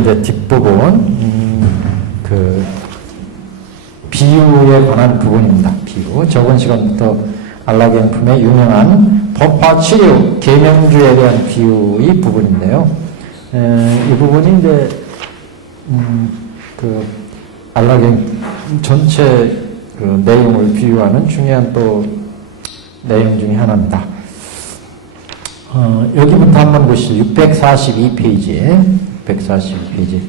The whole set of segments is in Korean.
이제 뒷부분, 그, 비유에 관한 부분입니다. 비유. 저번 시간부터 안락행품의 유명한 법화 치료, 계명주에 대한 비유의 부분인데요. 이 부분이 이제, 그, 안락행 전체 그 내용을 비유하는 중요한 또 내용 중에 하나입니다. 여기부터 한번 보시죠. 642페이지에, 642페이지.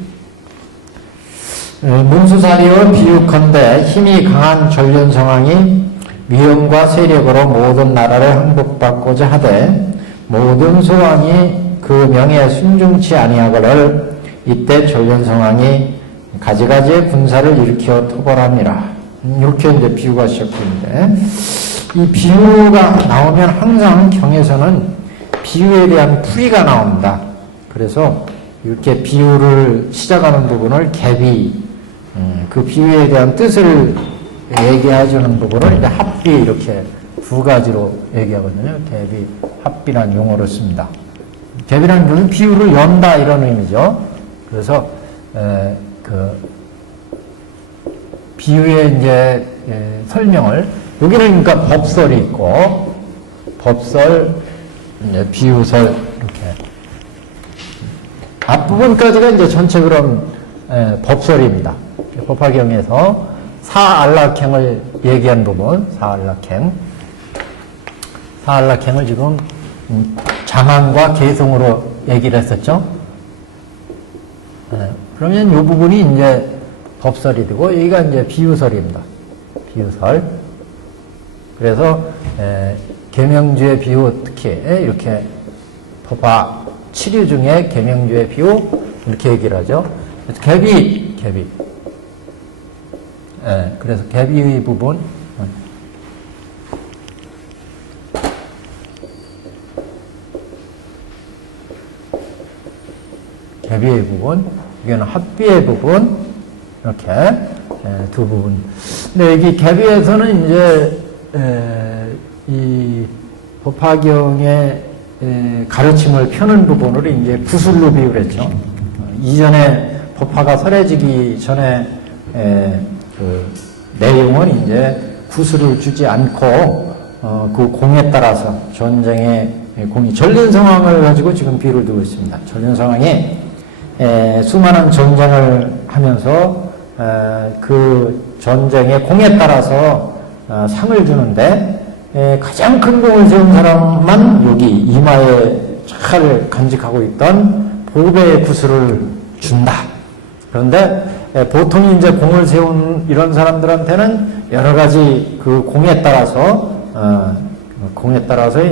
문수사리어 비유컨대 힘이 강한 전륜성왕이 위엄과 세력으로 모든 나라를 항복받고자 하되 모든 소왕이 그 명에 순종치 아니하거늘 이때 전륜성왕이 가지가지의 군사를 일으켜 토벌함이라. 이렇게 이제 비유가 시작되는데, 이 비유가 나오면 항상 경에서는 비유에 대한 풀이가 나옵니다. 그래서 이렇게 비유를 시작하는 부분을 개비, 그 비유에 대한 뜻을 얘기해주는 부분을 이제 합비, 이렇게 두 가지로 얘기하거든요. 개비, 합비라는 용어를 씁니다. 개비라는 것은 비유를 연다, 이런 의미죠. 그래서 그 비유의 이제 설명을, 여기는 그러니까 법설이 있고, 법설, 이제 비유설, 이렇게. 앞부분까지가 이제 전체 그런 법설입니다. 법화경에서 사안락행을 얘기한 부분, 사안락행. 사안락행을 지금 장안과 개성으로 얘기를 했었죠. 그러면 이 부분이 이제 법설이 되고, 여기가 이제 비유설입니다. 비유설. 그래서, 계명주의 비유, 특히, 이렇게, 법화 치료 중에 계명주의 비유, 이렇게 얘기를 하죠. 개비. 그래서 개비 부분. 개비의 부분, 이게는 합비의 부분, 이렇게 두 부분. 근데 여기 개비에서는 이제 이 법화경의 가르침을 펴는 부분을 이제 구술로 비유를 했죠. 이전에 법화가 설해지기 전에 그 내용은 이제 구술을 주지 않고 그 공에 따라서 전쟁의 공이 전륜성왕을 가지고 지금 비유를 두고 있습니다. 전륜성왕이 수많은 전쟁을 하면서 그 전쟁의 공에 따라서 상을 주는데 가장 큰 공을 세운 사람만 여기 이마에 잘 간직하고 있던 보배의 구슬을 준다. 그런데 보통 이제 공을 세운 이런 사람들한테는 여러 가지 그 공에 따라서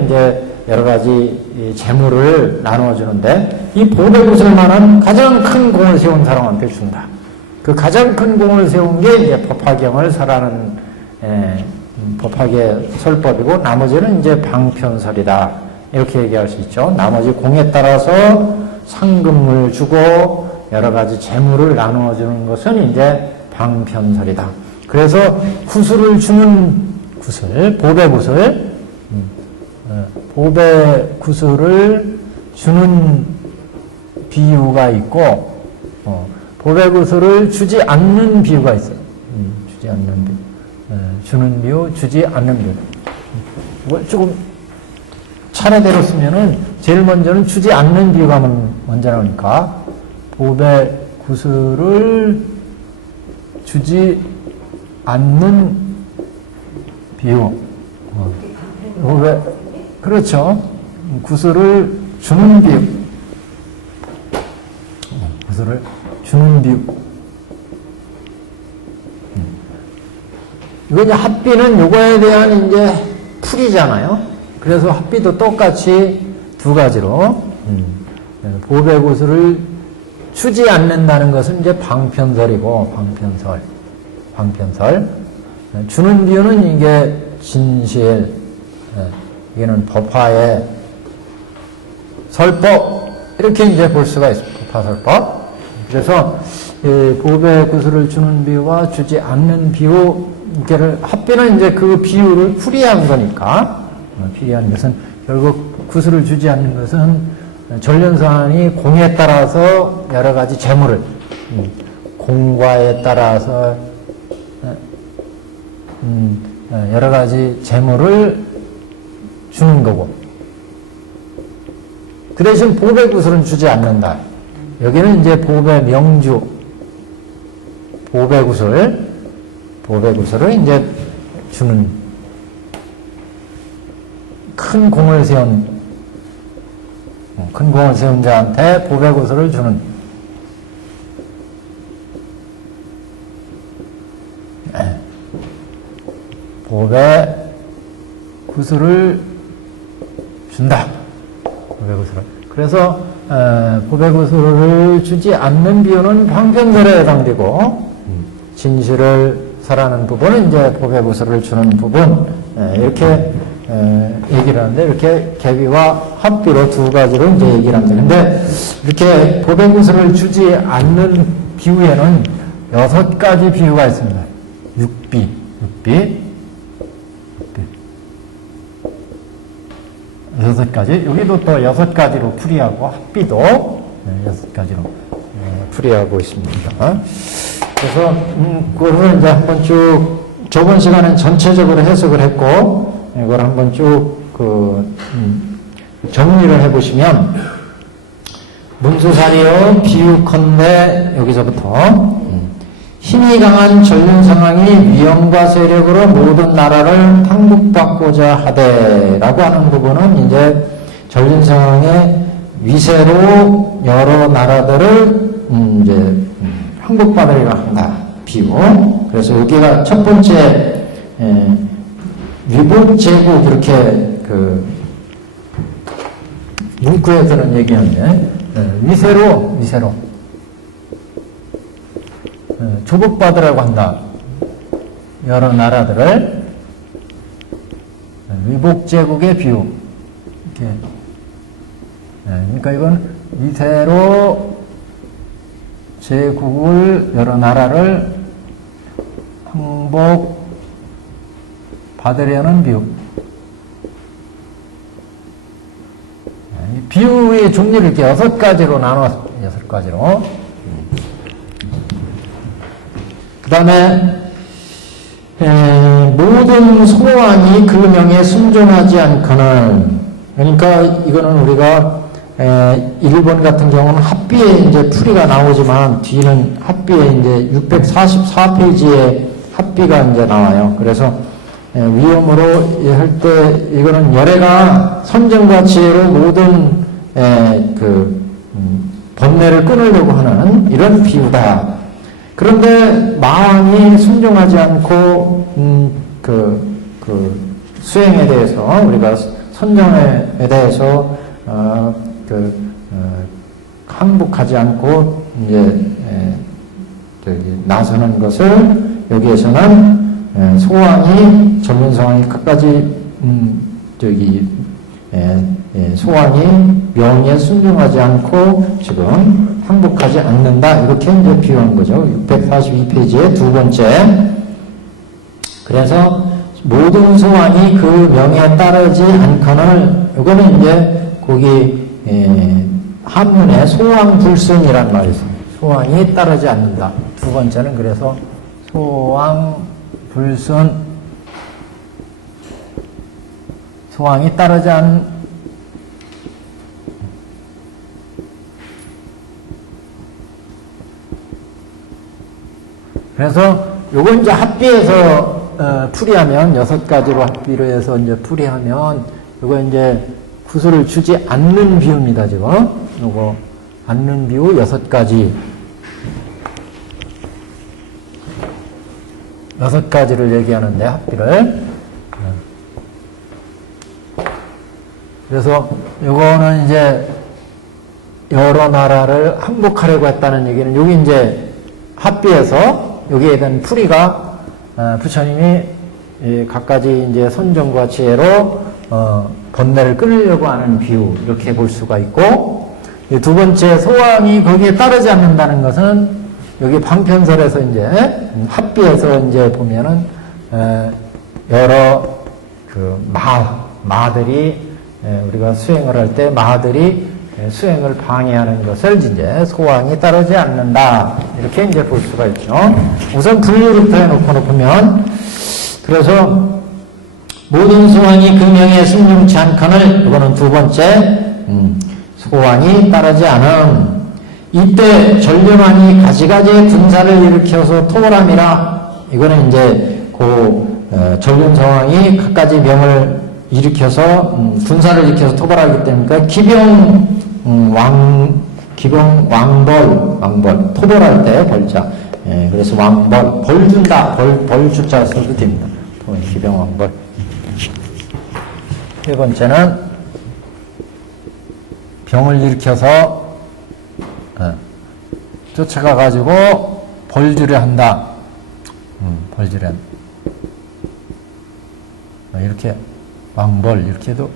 이제 여러 가지 재물을 나누어주는데, 이 보배구슬만은 가장 큰 공을 세운 사람한테 준다. 그 가장 큰 공을 세운 게 이제 법화경을 설하는 법화계 설법이고, 나머지는 이제 방편설이다. 이렇게 얘기할 수 있죠. 나머지 공에 따라서 상금을 주고 여러 가지 재물을 나누어주는 것은 이제 방편설이다. 그래서 구슬을 주는 구슬, 보배구슬, 보배구슬을 주는 비유가 있고, 보배구슬을 주지 않는 비유가 있어요. 주지 않는 비유. 주는 비유, 주지 않는 비유. 이걸 조금 차례대로 쓰면은 제일 먼저는 주지 않는 비유가 먼저 나오니까, 보배구슬을 주지 않는 비유. 그렇죠. 구슬을 주는 비유. 구슬을 주는 비유. 이거 이제 합비는 요거에 대한 이제 풀이잖아요. 그래서 합비도 똑같이 두 가지로, 보배구슬을 주지 않는다는 것은 이제 방편설이고, 방편설. 주는 비유는 이게 진실, 이게는 법화의 설법, 이렇게 이제 볼 수가 있습니다. 법화설법. 그래서 보배구슬을 주는 비유와 주지 않는 비유, 이게를 합비는 이제 그 비유를 풀이한 거니까, 풀이한 것은 결국 구슬을 주지 않는 것은 전륜성이 공에 따라서 여러 가지 재물을, 공과에 따라서 여러 가지 재물을 주는 거고, 그 대신 보배 구슬은 주지 않는다. 여기는 이제 보배 명주, 보배 구슬을 이제 주는, 큰 공을 세운 자한테 보배 구슬을 주는, 보배 구슬을 준다. 보배 구슬을. 그래서 보배 구슬을 주지 않는 비유는 방편설에 해당되고, 진실을 설하는 부분은 이제 보배 구슬을 주는 부분, 이렇게 얘기를 하는데, 이렇게 개비와 합비로 두 가지로 이제 얘기를 합니다. 근데 이렇게 보배 구슬을 주지 않는 비유에는 6가지 비유가 있습니다. 육비. 6가지. 여기도 또 6가지로 풀이하고, 합비도 6가지로 풀이하고 있습니다. 그래서, 그거를 이제 한번 쭉, 저번 시간엔 전체적으로 해석을 했고, 이걸 한번 쭉, 정리를 해보시면, 문수사리여 비유컨대, 여기서부터, 힘이 강한 전륜상황이 위험과 세력으로 모든 나라를 탕복받고자 하되라고 하는 부분은 이제 전륜상황의 위세로 여러 나라들을 이제 항복받으려고 한다. 비유. 그래서 여기가 첫 번째 위복제국 이렇게 문구에서는 얘기하는데 위세로 조복받으라고 한다. 여러 나라들을 위복제국의 비유. 이렇게. 그러니까 이건 위세로 제국을 여러 나라를 항복받으려는 비유. 비유의 종류를 이렇게 6가지로 나눠서 6가지로. 그 다음에 모든 소왕이 그 명에 순종하지 않거늘, 그러니까 이거는 우리가 1번 같은 경우는 합비에 이제 풀이가 나오지만 뒤는 합비에 이제 644페이지에 합비가 이제 나와요. 그래서 위험으로 할 때 이거는 열애가 선정과 지혜로 모든 번뇌를 끊으려고 하는 이런 비유다. 그런데 마왕이 순종하지 않고 수행에 대해서 우리가 선정에 대해서 항복하지 않고 이제 나서는 것을 여기에서는 소왕이 전륜상황이 끝까지 소왕이 명에 순종하지 않고 지금 항복하지 않는다. 이렇게 이제 비유한 거죠. 642페이지의 두 번째. 그래서 모든 소왕이 그 명에 따르지 않거늘, 이거는 이제 거기 한문에 소왕불순이란 말이 있습니다. 소왕이 따르지 않는다. 두 번째는 그래서 소왕불순, 소왕이 따르지 않는, 그래서 요건 이제 합비에서 풀이하면 6가지로 합비로 해서 이제 풀이하면 요거 이제 구슬을 주지 않는 비유입니다. 지금 요거 않는 비유 6가지, 6가지를 얘기하는데 합비를. 그래서 요거는 이제 여러 나라를 항복하려고 했다는 얘기는 여기 이제 합비에서 여기에 대한 풀이가 부처님이 갖가지 이제 선정과 지혜로 번뇌를 끊으려고 하는 비유, 이렇게 볼 수가 있고, 두 번째 소왕이 거기에 따르지 않는다는 것은 여기 방편설에서 이제 합비에서 이제 보면은 여러 마들이 우리가 수행을 할 때 마들이 수행을 방해하는 것을 이제 소왕이 따르지 않는다. 이렇게 이제 볼 수가 있죠. 우선 분류부터 해놓고 보면, 그래서 모든 소왕이 그 명에 순종치 않거늘, 이거는 두 번째, 소왕이 따르지 않음. 이때 전륜왕이 가지가지의 군사를 일으켜서 토벌함이라. 이거는 이제 전륜성왕이 갖가지 명을 일으켜서 군사를 일으켜서 토벌하기 때문에 왕벌 토벌할 때 벌자. 예, 그래서 왕벌 벌 준다. 벌 주자 써도 됩니다. 기병 왕벌. 세 번째는 병을 일으켜서 쫓아가 가지고 벌주를 한다. 벌주를 한다. 이렇게 왕벌 이렇게 해도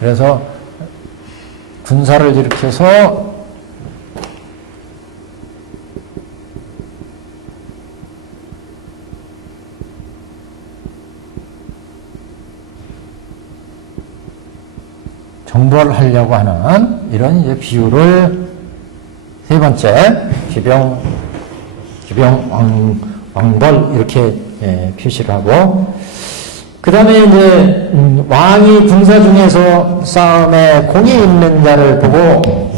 그래서 군사를 일으켜서 정벌하려고 하는 이런 이제 비유를 세 번째 기병 왕벌 이렇게 표시를 하고, 그 다음에 이제 왕이 군사 중에서 싸움에 공이 있는 자를 보고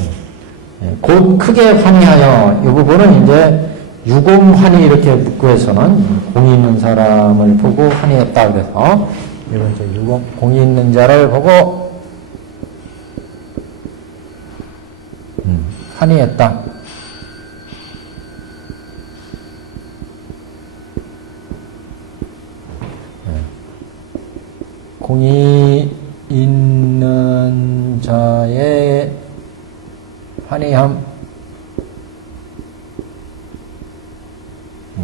곧 크게 환희하여, 이 부분은 이제 유공환희 이렇게 북구에서는 공이 있는 사람을 보고 환희했다 그래서 이건 이제 공이 있는 자를 보고 환희했다. 공이 있는 자의 환희함.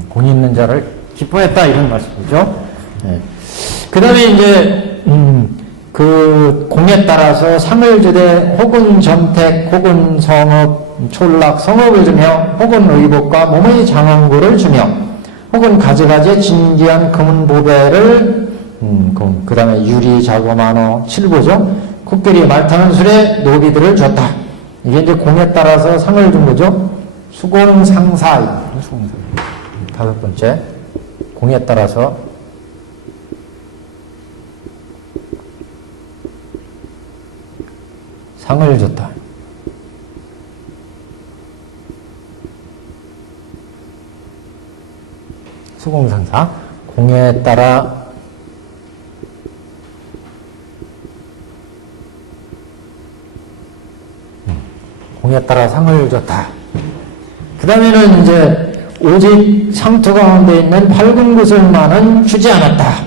공이 있는 자를 기뻐했다 이런 말씀이죠. 그 다음에 이제 그 공에 따라서 상을 주되 혹은 점택 혹은 성읍 촌락 성읍을 주며 혹은 의복과 몸의 장황구를 주며 혹은 가지가지 진귀한 금은 보배를 그 다음에 유리 자고만호 칠보죠. 국들이 말타는 술에 노비들을 줬다. 이게 이제 공에 따라서 상을 준 거죠. 수공상사. 다섯 번째, 공에 따라서 상을 줬다. 수공상사. 공에 따라 상을 줬다. 그 다음에는 이제 오직 상투 가운데 있는 밝은 구슬만은 주지 않았다.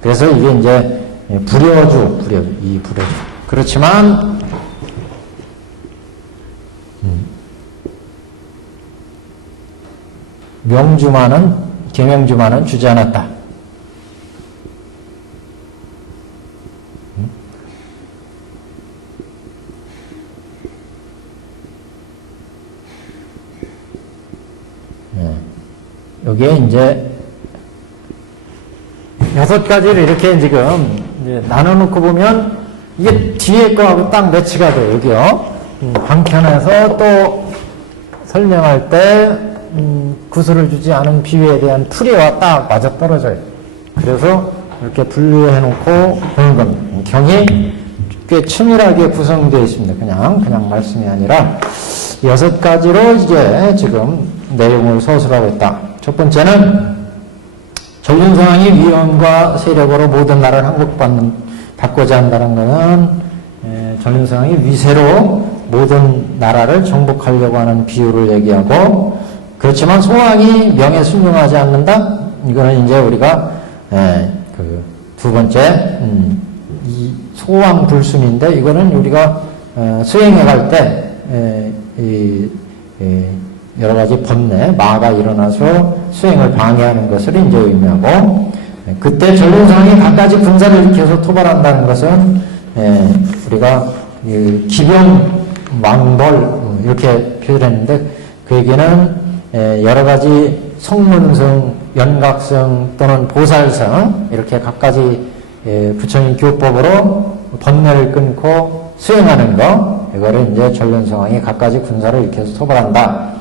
그래서 이게 이제 불여주. 그렇지만 계명주만은 주지 않았다. 여기에 이제 6가지를 이렇게 지금 이제 나눠놓고 보면 이게 뒤에 거하고 딱 매치가 돼요. 여기요. 방편에서 또 설명할 때 구슬을 주지 않은 비유에 대한 풀이와 딱 맞아떨어져요. 그래서 이렇게 분류해놓고 보는 겁니다. 경이 꽤 치밀하게 구성되어 있습니다. 그냥 말씀이 아니라 6가지로 이제 지금 내용을 서술하고 있다. 첫 번째는 전륜상황이 위험과 세력으로 모든 나라를 항복받고자 한다는 것은 전륜상황이 위세로 모든 나라를 정복하려고 하는 비유를 얘기하고, 그렇지만 소왕이 명에 순종하지 않는다. 이거는 이제 우리가 그 두 번째 이 소왕 불순인데, 이거는 우리가 수행해 갈 때 여러 가지 번뇌, 마가 일어나서 수행을 방해하는 것을 이제 의미하고, 그때 전륜상황이 갖가지 군사를 일으켜서 토벌한다는 것은 우리가 기병 왕벌 이렇게 표현했는데, 그에게는 여러 가지 성문성, 연각성 또는 보살성 이렇게 갖가지 부처님 교법으로 번뇌를 끊고 수행하는 거, 이거를 이제 전륜성왕이 갖가지 군사를 일으켜서 토벌한다.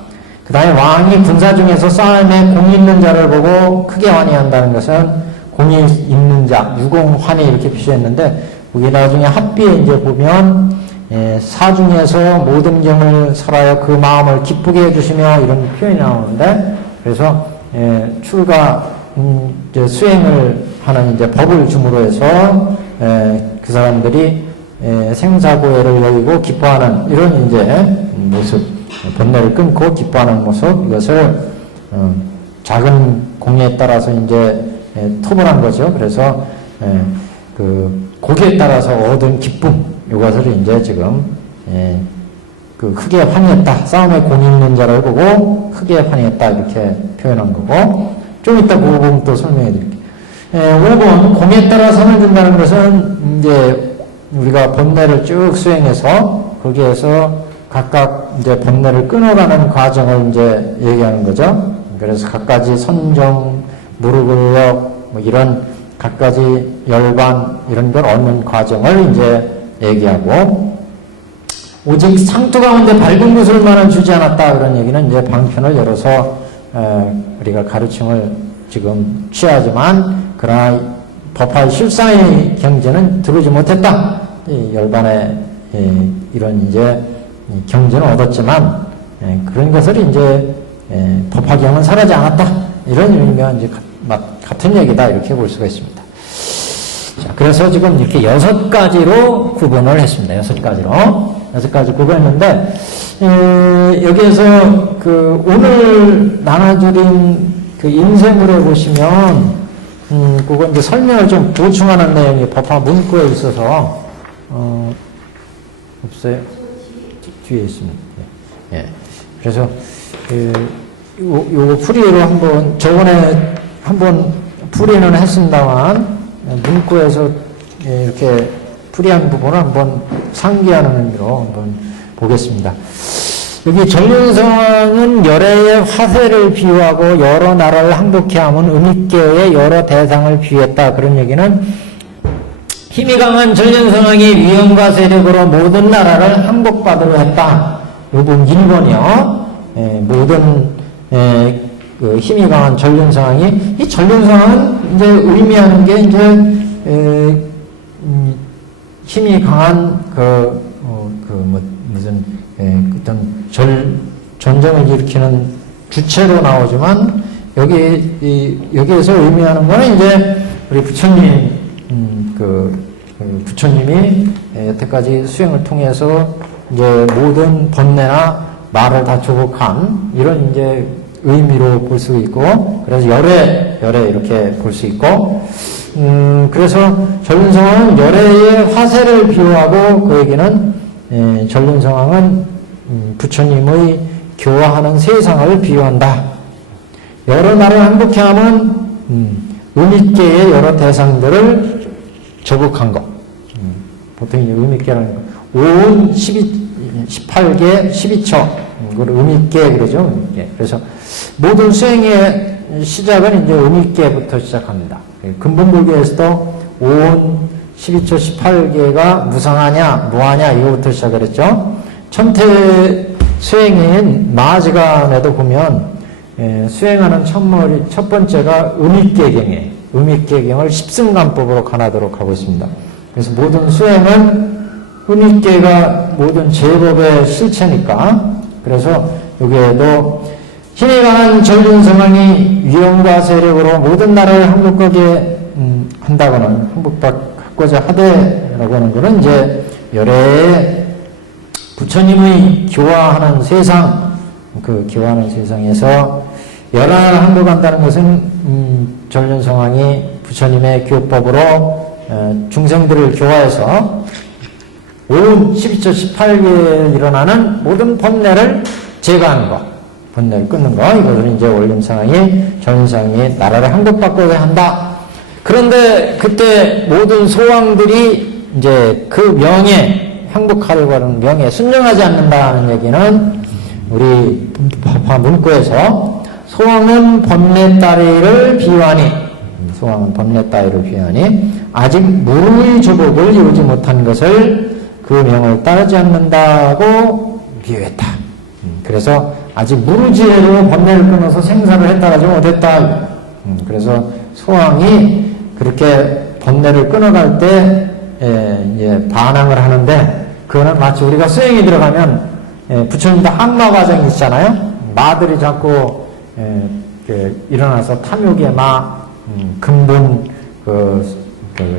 그 다음에 왕이 군사 중에서 싸움에 공이 있는 자를 보고 크게 환희한다는 것은 공이 있는 자, 유공환희 이렇게 표시했는데, 우리 나중에 합비에 이제 보면, 사중에서 모든 경을 설하여 그 마음을 기쁘게 해주시며 이런 표현이 나오는데, 그래서, 이제 수행을 하는 이제 법을 줌으로 해서, 그 사람들이, 생사고해를 여기고 기뻐하는 이런 이제 모습, 번뇌를 끊고 기뻐하는 모습, 이것을, 작은 공에 따라서 이제 토벌한 거죠. 그래서, 고기에 따라서 얻은 기쁨, 이것을 이제 지금, 크게 환희했다. 싸움에 공이 있는 자를 보고 크게 환희했다. 이렇게 표현한 거고, 좀 이따 그 부분 또 설명해 드릴게요. 5번, 공에 따라 선을 준다는 것은 이제 우리가 번뇌를 쭉 수행해서 거기에서 각각 이제 번뇌를 끊어가는 과정을 이제 얘기하는 거죠. 그래서 각가지 선정, 무르근력, 뭐 이런 각가지 열반 이런 걸 얻는 과정을 이제 얘기하고, 오직 상투 가운데 밝은 구슬만은 주지 않았다. 그런 얘기는 이제 방편을 열어서 우리가 가르침을 지금 취하지만, 그러나 법화의 실상의 경제는 들어오지 못했다. 열반의 이런 이제 경제는 얻었지만, 그런 것을 이제 법화경은 설하지 않았다. 이런 의미가 이제 같은 얘기다. 이렇게 볼 수가 있습니다. 자, 그래서 지금 이렇게 6가지로 구분을 했습니다. 6가지 구분했는데, 여기에서 오늘 나눠드린 인쇄물에 보시면, 그거 이제 설명을 좀 보충하는 내용이 법화 문구에 있어서, 없어요? 뒤에 있습니다. 예. 그래서, 요거 풀이로 저번에 한번 풀이는 했습니다만, 문구에서 이렇게 풀이한 부분을 한번 상기하는 의미로 한번 보겠습니다. 여기 전륜성왕은 열애의 화세를 비유하고 여러 나라를 항복해 함은 음익계의 여러 대상을 비유했다. 그런 얘기는 힘이 강한 전륜성왕이 위엄과 세력으로 모든 나라를 항복받으려 했다. 이 부분 1번이요. 모든 그 힘이 강한 전륜성왕이, 이 전륜성왕은 이제 의미하는 게 이제 힘이 강한 어떤 전쟁을 일으키는 주체로 나오지만, 여기에서 의미하는 거는 이제 우리 부처님, 부처님이 여태까지 수행을 통해서 이제 모든 번뇌나 말을 다 조복한 이런 이제 의미로 볼 수 있고, 그래서 열애 이렇게 볼 수 있고, 그래서 전륜성왕은 열애의 화세를 비유하고, 그 얘기는 전륜성왕은 부처님의 교화하는 세상을 비유한다. 여러 나라를 항복해 함은 음익계의 여러 대상들을 저복한 것. 보통 음익계라는 거. 5운 18개 12처. 그걸 음익계 그러죠. 음익계. 그래서 모든 수행의 시작은 이제 음익계부터 시작합니다. 근본불교에서도 5운 12처 18개가 무상하냐 무하냐 이거부터 시작을 했죠. 천태 수행인 마지간에도 보면 수행하는 첫 번째가 음익계경이에요. 음익계경을 십승간법으로 가나도록 하고 있습니다. 그래서 모든 수행은 음익계가 모든 제법의 실체니까, 그래서 여기에도 힘이 강한 전륜성왕이 위엄과 세력으로 모든 나라를 항복하게 한다고는, 항복하고자 하되라고 하는 것은 이제 열애의 부처님의 교화하는 세상, 그 교화하는 세상에서 여러 나라를 항복한다는 것은 전륜성왕이 부처님의 교법으로 중생들을 교화해서 5운 12처 18개에 일어나는 모든 번뇌를 제거하는 것, 번뇌를 끊는 것, 이것을 이제 원림상왕이, 전륜성왕이 나라를 항복받고자 한다. 그런데 그때 모든 소왕들이 이제 그 명예, 항복하려고 하는 명예에 순종하지 않는다는 얘기는 우리 법화 문구에서 소왕은 번뇌 따위를 비유하니, 소왕은 번뇌 따위를 비유하니 아직 무의 조복을 이루지 못한 것을 그 명을 따르지 않는다고 비유했다. 그래서 아직 무르지혜로 번뇌를 끊어서 생사를 했다가지 못했다. 그래서 소왕이 그렇게 번뇌를 끊어갈 때 이제 반항을 하는데, 그거는 마치 우리가 수행이 들어가면 부처님도 한마 과정이 있잖아요. 마들이 자꾸 일어나서 탐욕의 마, 근본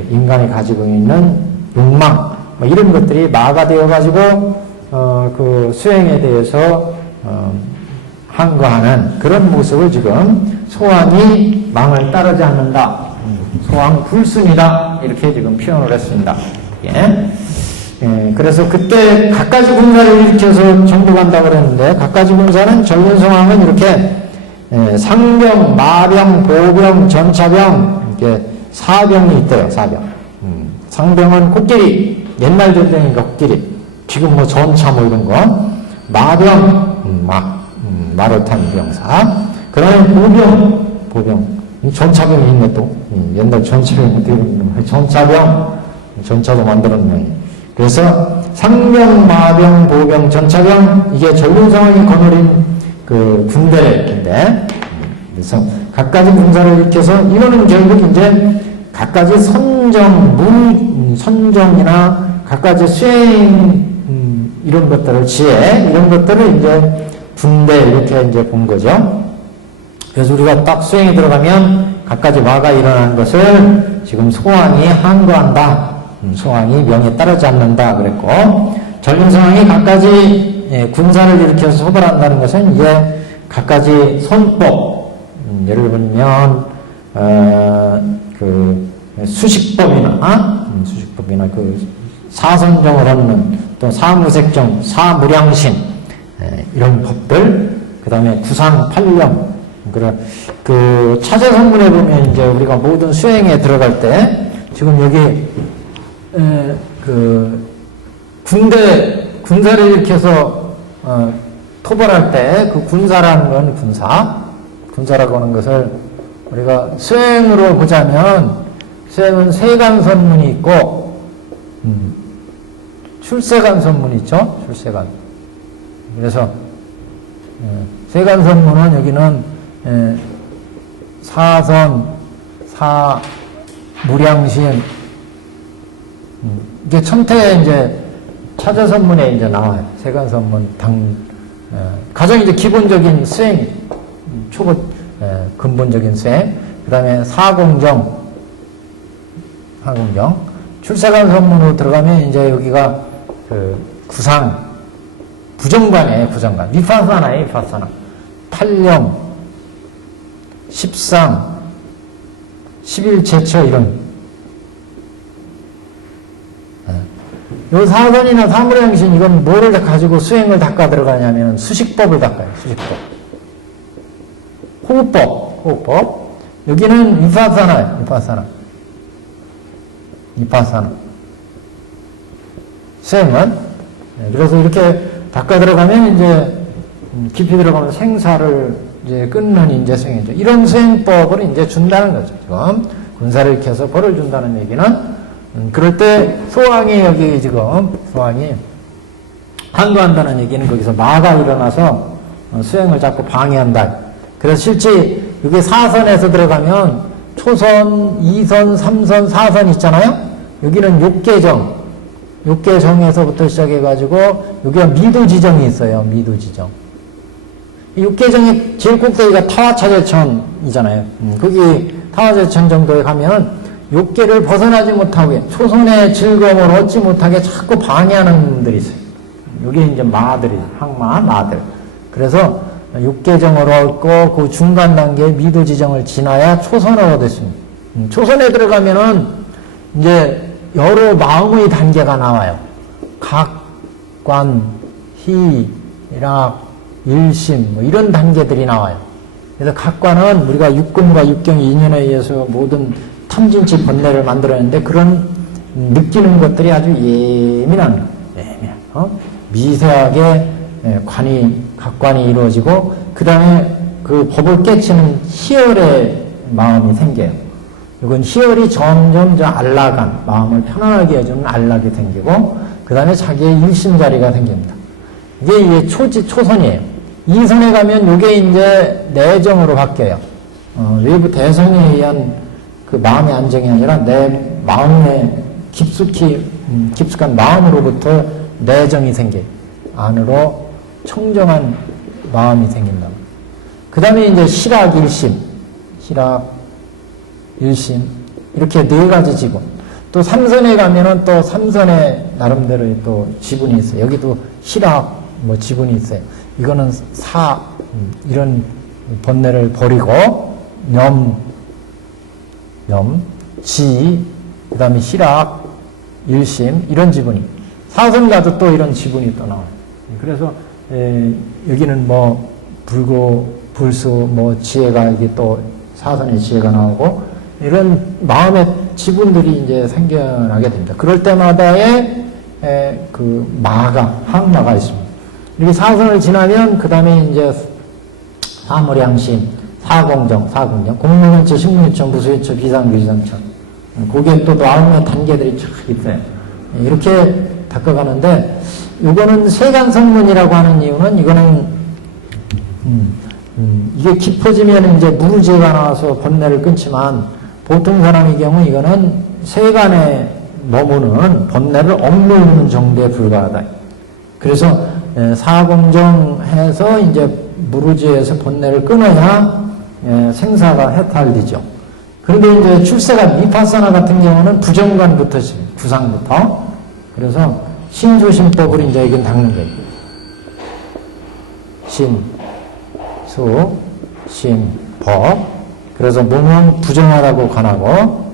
인간이 가지고 있는 욕망, 뭐 이런 것들이 마가 되어가지고 그 수행에 대해서 항거하는 그런 모습을 지금 소왕이 망을 따르지 않는다, 소왕 불순이다, 이렇게 지금 표현을 했습니다. 그래서 그때 갖가지 군사를 일으켜서 정복한다고 그랬는데, 갖가지 군사는 전륜성왕은 이렇게 상병, 마병, 보병, 전차병, 이렇게 사병이 있대요. 사병. 상병은 코끼리, 옛날 전쟁이니까 코끼리. 지금 뭐 전차 뭐 이런 거. 마병, 말을 탄 병사. 그 다음에 보병. 전차병이 있네 또. 옛날 전차병, 전차도 만들었네. 그래서 상병, 마병, 보병, 전차병, 이게 전륜성왕이 거느린 그 군대인데, 그래서 갖가지 군사를 일으켜서, 이거는 결국 이제 갖가지 선정이나 갖가지 수행, 이런 것들을, 지혜, 이런 것들을 이제 군대 이렇게 이제 본 거죠. 그래서 우리가 딱 수행이 들어가면 갖가지 마가 일어나는 것을 지금 소왕이 항거한다. 소왕이 명에 따르지 않는다 그랬고, 전륜성왕이 갖가지 군사를 일으켜서 소벌한다는 것은 이제 갖가지 선법, 예를 들면 그 수식법이나 그 사선정을 얻는, 또 사무색정, 사무량신, 이런 법들, 그 다음에 구상팔령, 그 차제선문에 보면 이제 우리가 모든 수행에 들어갈 때 지금 여기 그 군사를 일으켜서 토벌할 때 그 군사라는 건 군사라고 하는 것을 우리가 수행으로 보자면, 수행은 세간선문이 있고 출세간선문이 있죠. 출세간. 그래서 세간선문은 여기는 사선, 무량신, 이게 첨태에 이제 차제선문에 이제 나와요. 세간선문, 가장 이제 기본적인 수행, 근본적인 수행. 그 다음에 사공정, 출세간선문으로 들어가면 이제 여기가 그 구상, 부정관이에요. 부정관. 위파사나예요. 위파사나. 팔령, 십상, 십일체처, 이런. 요 사선이나 사무량신, 이건 뭐를 가지고 수행을 닦아 들어가냐면 수식법을 닦아요. 수식법. 호흡법. 여기는 위파사나. 수행은. 그래서 이렇게 닦아 들어가면 이제 깊이 들어가면 생사를 이제 끊는 이제 수행이죠. 이런 수행법을 이제 준다는 거죠. 지금 군사를 일으켜서 벌을 준다는 얘기는, 그럴 때 소왕이 여기 지금 소왕이 항거한다는 얘기는 거기서 마가 일어나서 수행을 자꾸 방해한다. 그래서 실제 여기 사선에서 들어가면 초선, 2선, 3선, 4선 있잖아요. 여기는 육계정에서부터 시작해가지고 여기가 미도지정이 있어요. 미도지정. 육계정의 제일 꼭대기가 타화차제천이잖아요. 거기 타화제천 정도에 가면 육계를 벗어나지 못하게, 초선의 즐거움을 얻지 못하게 자꾸 방해하는 분들이 있어요. 여기 이제 마들이, 마들. 그래서 육계정을 얻고 그 중간 단계의 미도지정을 지나야 초선을 얻었습니다. 초선에 들어가면은 이제 여러 마음의 단계가 나와요. 각, 관, 희, 락, 일심, 뭐 이런 단계들이 나와요. 그래서 각관은 우리가 육근과 육경의 인연에 의해서 모든 탐진치 번뇌를 만들어냈는데, 그런 느끼는 것들이 아주 예민한, 미세하게 각관이 이루어지고, 그 다음에 그 법을 깨치는 희열의 마음이 생겨요. 이건 희열이 점점 안락한, 마음을 편안하게 해주는 안락이 생기고, 그 다음에 자기의 일심자리가 생깁니다. 이게 초선이에요. 이 선에 가면 이게 이제 내정으로 바뀌어요. 외부 대성에 의한 그 마음의 안정이 아니라 내 마음의 깊숙한 마음으로부터 내정이 생겨요. 안으로 청정한 마음이 생긴다. 그 다음에 이제 실학 일심, 이렇게 네 가지 지분. 또 삼선에 가면은 또 삼선에 나름대로의 또 지분이 있어요. 여기도 실학, 지분이 있어요. 이거는 이런 번뇌를 버리고, 그 다음에 실학, 일심, 이런 지분이. 사선 가도 또 이런 지분이 또 나와요. 그래서, 여기는 불수, 지혜가, 이게 또 사선의 지혜가 나오고, 이런 마음의 지분들이 이제 생겨나게 됩니다. 그럴 때마다의 항마가 있습니다. 이렇게 사선을 지나면, 그 다음에 이제 사무량심, 사공정, 공무원체, 식문유천, 부수유천, 비상규상천. 거기에 또 마음의 단계들이 쫙 있어요. 이렇게 닦아가는데, 이거는 세간성문이라고 하는 이유는, 이거는, 이게 깊어지면 이제 무르지가 나와서 번뇌를 끊지만, 보통 사람의 경우 이거는 세간에 머무는 번뇌를 억누르는 정도에 불과하다. 그래서 사공정해서 이제 무르지에서 번뇌를 끊어야 생사가 해탈되죠. 그런데 이제 출세가 미파사나 같은 경우는 부정관부터 구상부터. 그래서 신수심법을 이제 이건 닦는 거예요. 법. 그래서 몸은 부정하다고 관하고,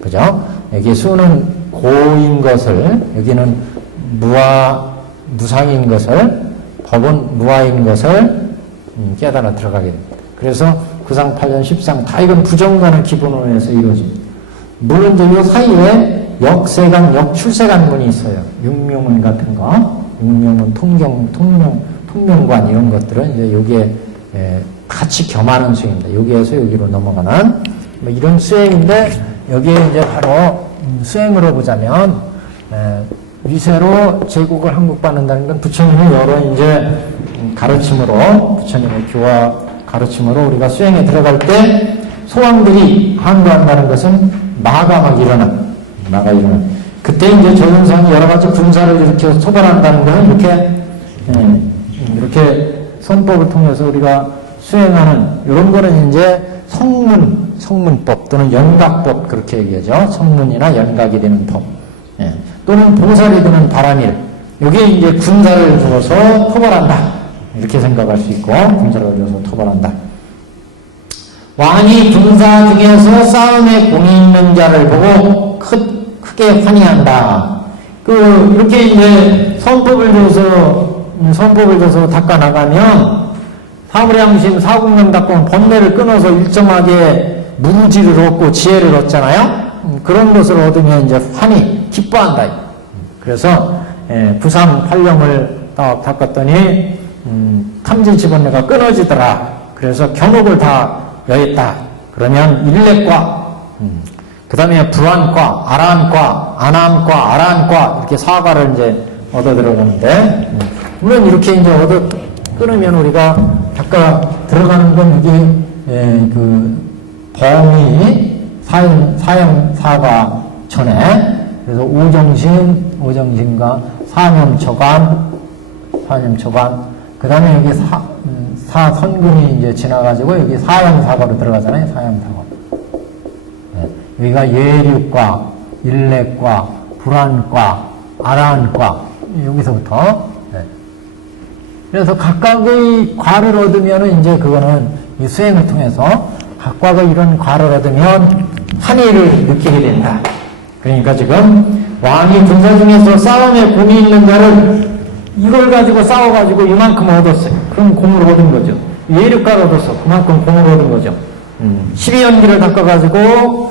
그죠? 여기 수는 고인 것을, 여기는 무상인 것을, 법은 무아인 것을 깨달아 들어가게 됩니다. 그래서 구상 8년 10상 다 이건 부정관을 기본으로 해서 이루어집니다. 물론 이제 이 사이에 역세관, 역출세관문이 있어요. 육명문 같은 거, 육명문, 통명관 이런 것들은 이제 여기에 같이 겸하는 수행입니다. 여기에서 여기로 넘어가는 이런 수행인데, 여기에 이제 바로 수행으로 보자면 위세로 제국을 항복받는다는 건 부처님의 여러 이제 가르침으로, 부처님의 교화 가르침으로 우리가 수행에 들어갈 때 소왕들이 항거한다는 것은 마가 일어나. 그때 이제 조선상이 여러 가지 군사를 일으켜 소발한다는 것은 이렇게 선법을 통해서 우리가 수행하는 이런 거는 이제 성문법 또는 연각법 그렇게 얘기하죠. 성문이나 연각이 되는 법. 또는 보살이 되는 바람일. 여기에 이제 군사를 두어서 토벌한다. 이렇게 생각할 수 있고, 군사를 두어서 토벌한다. 왕이 군사 중에서 싸움에 공이 있는 자를 보고 크게 환희한다. 이렇게 이제 선법을 줘서 닦아나가면, 사무량심, 사공명 닦으면 번뇌를 끊어서 일정하게 무지를 얻고 지혜를 얻잖아요? 그런 것을 얻으면 이제 환희, 기뻐한다. 그래서, 부상 8령을 딱 닦았더니, 탐진치번뇌가 끊어지더라. 그래서 견옥을 다 여했다. 그러면 일렉과, 그 다음에 불안과, 아란과, 안암과, 아란과, 이렇게 사과를 이제 얻어 들어가는데, 물론 이렇게 이제 얻어 끊으면 우리가 닦아 들어가는 건 이게, 범위, 사형, 사과 전에, 그래서 오정신과 사념처관, 그 다음에 여기 사선근이 이제 지나가지고 여기 사형사과로 들어가잖아요. 사형사과. 여기가 예륙과, 일렉과, 불안과, 아란과, 여기서부터. 그래서 각각의 과를 얻으면은 이제 그거는 이 수행을 통해서 각각의 이런 과를 얻으면 환희를 느끼게 된다. 그러니까 지금 왕이 군사 중에서 싸움에 공이 있는 자를 이걸 가지고 싸워가지고 이만큼 얻었어요. 그럼 공을 얻은 거죠. 예륙가를 얻었어. 그만큼 공을 얻은 거죠. 12연기를 닦아가지고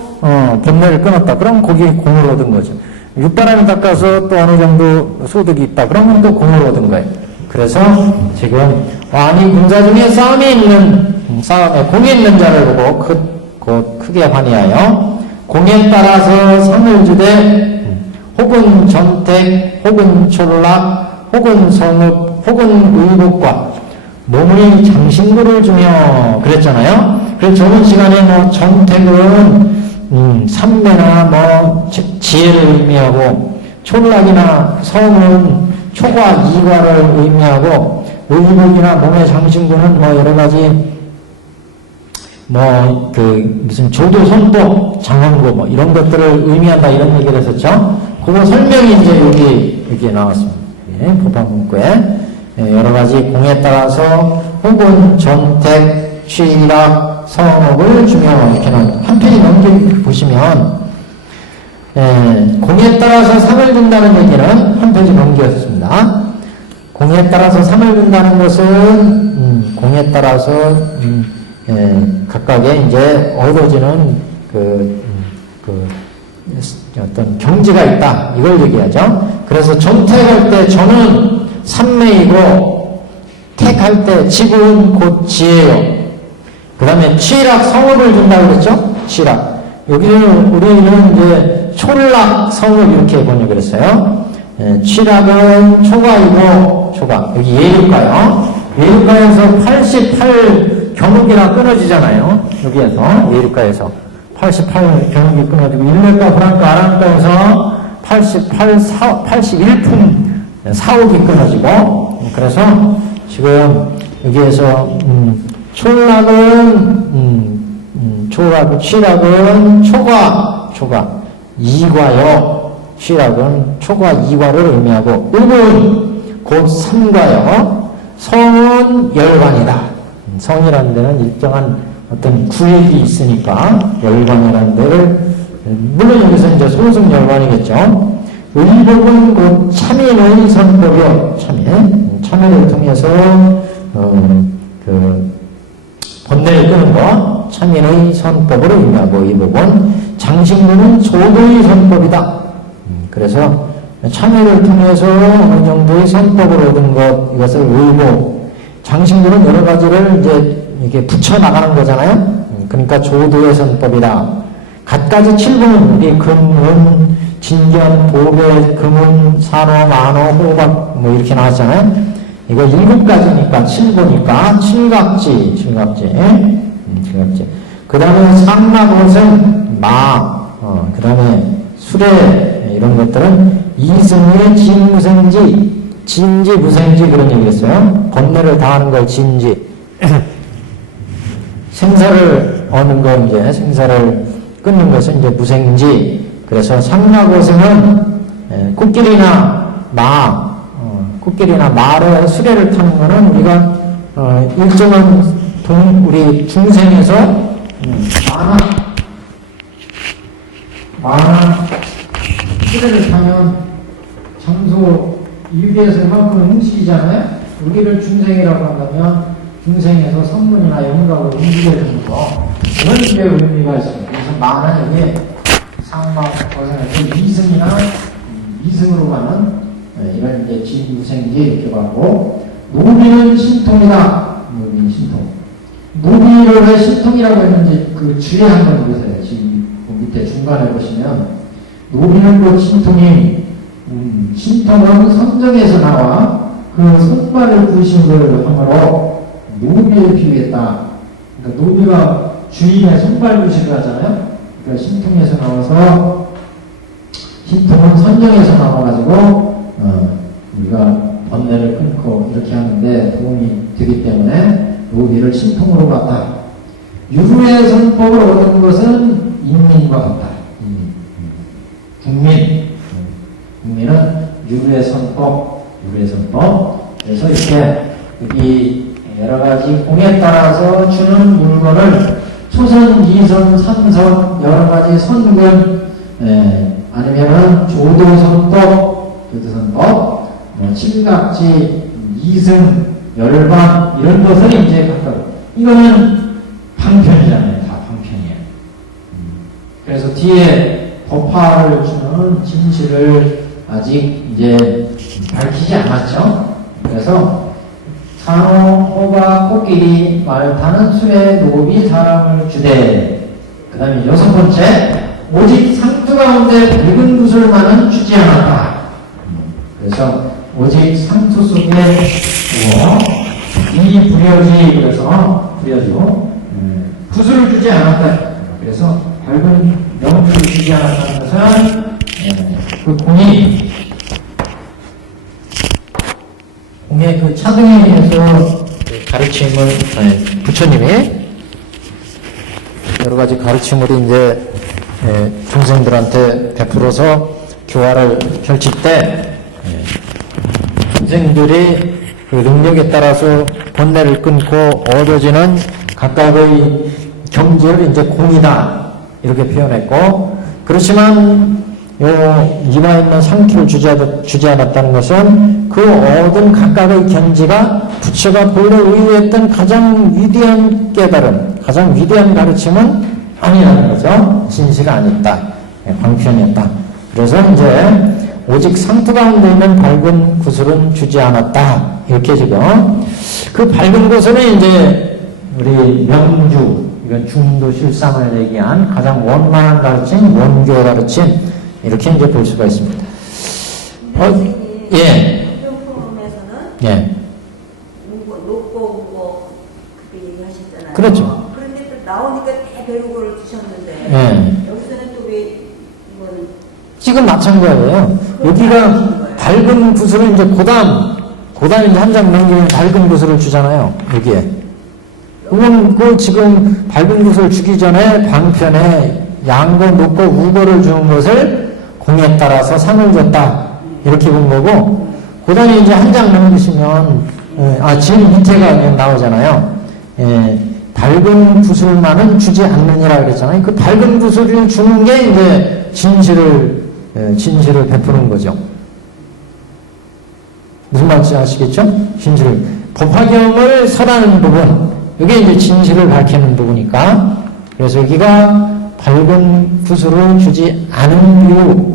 번뇌를 끊었다. 그럼 거기에 공을 얻은 거죠. 육바람을 닦아서 또 어느 정도 소득이 있다. 그러면 또 공을 얻은 거예요. 그래서 지금 왕이 군사 중에 싸움에 공에 있는 자를 보고 크게 환희하여 공에 따라서 상을 주되 혹은 전택, 혹은 촌락, 혹은 성읍, 혹은 의복과 몸의 장신구를 주며 그랬잖아요. 그래서 저번 시간에 뭐 전택은 삼매나 뭐 지혜를 의미하고 촌락이나 성은 초과 이과를 의미하고 의복이나 몸의 장신구는 뭐 여러 가지 뭐 무슨 조도 선법 장원고 뭐 이런 것들을 의미한다 이런 얘기를 했었죠. 그거 설명이 이제 여기에 나왔습니다. 예, 법화 문구에 여러 가지 공에 따라서 혹은 전택, 취락, 성업을 주며 이렇게는 한 페이지 넘겨 보시면 공에 따라서 상을 준다는 얘기는 한 페이지 넘겼습니다. 공에 따라서 상을 준다는 것은 공에 따라서 각각의 이제 얻어지는 어떤 경지가 있다 이걸 얘기하죠. 그래서 전택할 때 저는 삼매이고 택할 때 지구는 곧 지혜요. 그 다음에 취락 성업을 준다고 그랬죠. 취락 여기는 우리는 이제 촌락 성업 이렇게 번역을 했어요. 취락은 초가이고 초가 여기 예류가요. 예류가에서 88 경욱이나 끊어지잖아요. 여기에서 예류가에서 88 경욱이 끊어지고 일렉과 프랑크 아랑가에서 81품 사옥이 끊어지고 그래서 지금 여기에서 촌락은 초락 취락은 초가 이과요. 취락은 초과 이과를 의미하고 을은 곧 삼과요. 성은 열관이다. 성이라는 데는 일정한 어떤 구획이 있으니까 열관이라는 데를 물론 여기서 이제 소승 열관이겠죠. 의복은 곧 참인의 선법이요. 참인을 통해서 번뇌를 끄는 것 참인의 선법으로 의미하고 의복은 장신구는 조도의 선법이다. 그래서 참여를 통해서 어느 정도의 선법을 얻은 것, 이것을 의복, 장신구는 여러 가지를 이제 이렇게 붙여나가는 거잖아요. 그러니까 조도의 선법이다. 갖가지 7분, 우리 금은, 진견, 보배, 금은, 산호, 만호, 호박, 뭐 이렇게 나왔잖아요. 이거 7가지니까 7보니까 칠각지. 그 다음에 상막옷은 그 다음에 수레, 이런 것들은 이승의 진지, 무생지 그런 얘기했어요. 번뇌를 다하는 걸 진지. 생사를 얻는 거 이제 생사를 끊는 것은 이제 무생지. 그래서 상막옷은 코끼리나 말의 수레를 타는 거는 우리가 일정한 우리 중생에서 만화 수레를 타면 장소 유비에서 이만큼 움직이잖아요. 우리를 중생이라고 한다면 중생에서 선문이나 영각을 움직여주는 거 그런 게 의미가 있습니다. 그래서 만은 여기 상막 거생에서 이승으로 가는 이런 이제 진무생지 이렇게 받고 노비는 신통이다. 노비는 신통. 노비를 왜 신통이라고 했는지 그 주에 한번 보세요. 지금 밑에 중간에 보시면 노비는 곧 신통이 신통은 성경에서 나와 그 손발을 부으신 걸 함으로 노비에 비유했다. 그러니까 노비가 주인의 손발 부시를 하잖아요. 그러니까 신통에서 나와서 신통은 성경에서 나와가지고 우리가 번뇌를 끊고 이렇게 하는데 도움이 되기 때문에 노비를 신통으로 봤다. 유루의 선법을 얻는 것은 인민과 같다. 국민은 유루의 선법. 그래서 이렇게 여기 여러 가지 공에 따라서 주는 물건을 초선, 이선, 삼선 여러 가지 선근 아니면은 조도선법, 뭐 칠각지, 이승, 열반 이런 것을 이제 각각 이거는 방편이잖아요. 다 방편이에요. 그래서 뒤에 법화를 주는 진실을 아직 이제 밝히지 않았죠. 그래서 산호, 호박, 코끼리, 말 타는 수레, 노비, 사람을 주되. 그 다음에 6번째 오직 상주가 가운데 밝은 구슬만은 주지 않았다. 그래서 오직 상투 속에 이 불여지, 그래서 불여지고 구슬을 주지 않았다. 그래서 밝은 명주를 주지 않았다는 것은 그 공의 그 차등에 대해서 가르침을 부처님이 여러 가지 가르침을 이제 중생들한테 베풀어서 교화를 펼칠 때 중생들이 그 능력에 따라서 번뇌를 끊고 얻어지는 각각의 경지를 이제 공이다 이렇게 표현했고, 그렇지만 이마에 있는 상투를 주지 않았다는 것은 그 얻은 각각의 경지가 부처가 본래 의유했던 가장 위대한 깨달음, 가장 위대한 가르침은 아니라는 거죠. 진실이 아니다. 광편이었다. 그래서 이제 오직 상투 가운데 있는 밝은 구슬은 주지 않았다. 이렇게 지금 그 밝은 구슬은 이제 우리 명주, 이건 중도 실상을 얘기한 가장 원만한 가르침, 원교 가르침, 이렇게 이제 볼 수가 있습니다. 예. 예. 높고 그렇게 얘기하셨잖아요. 그렇죠. 그런데 또 나오니까 대배우고를 주셨는데 예. 여기서는 또 왜 이건 지금 마찬가지예요. 여기가 밝은 구슬을 이제 고담 이제 한 장 넘기면 밝은 구슬을 주잖아요. 여기에. 그건 그 지금 밝은 구슬을 주기 전에 방편에 양거, 높고, 우거를 주는 것을 공에 따라서 상을 줬다. 이렇게 본 거고, 그 다음에 이제 한 장 넘기시면, 지금 밑에가 나오잖아요. 밝은 구슬만은 주지 않느니라 그랬잖아요. 그 밝은 구슬을 주는 게 이제 진실을 베푸는 거죠. 무슨 말인지 아시겠죠? 진실을. 법화경을 설하는 부분, 이게 이제 진실을 밝히는 부분이니까. 그래서 여기가 밝은 구슬을 주지 않은 이유.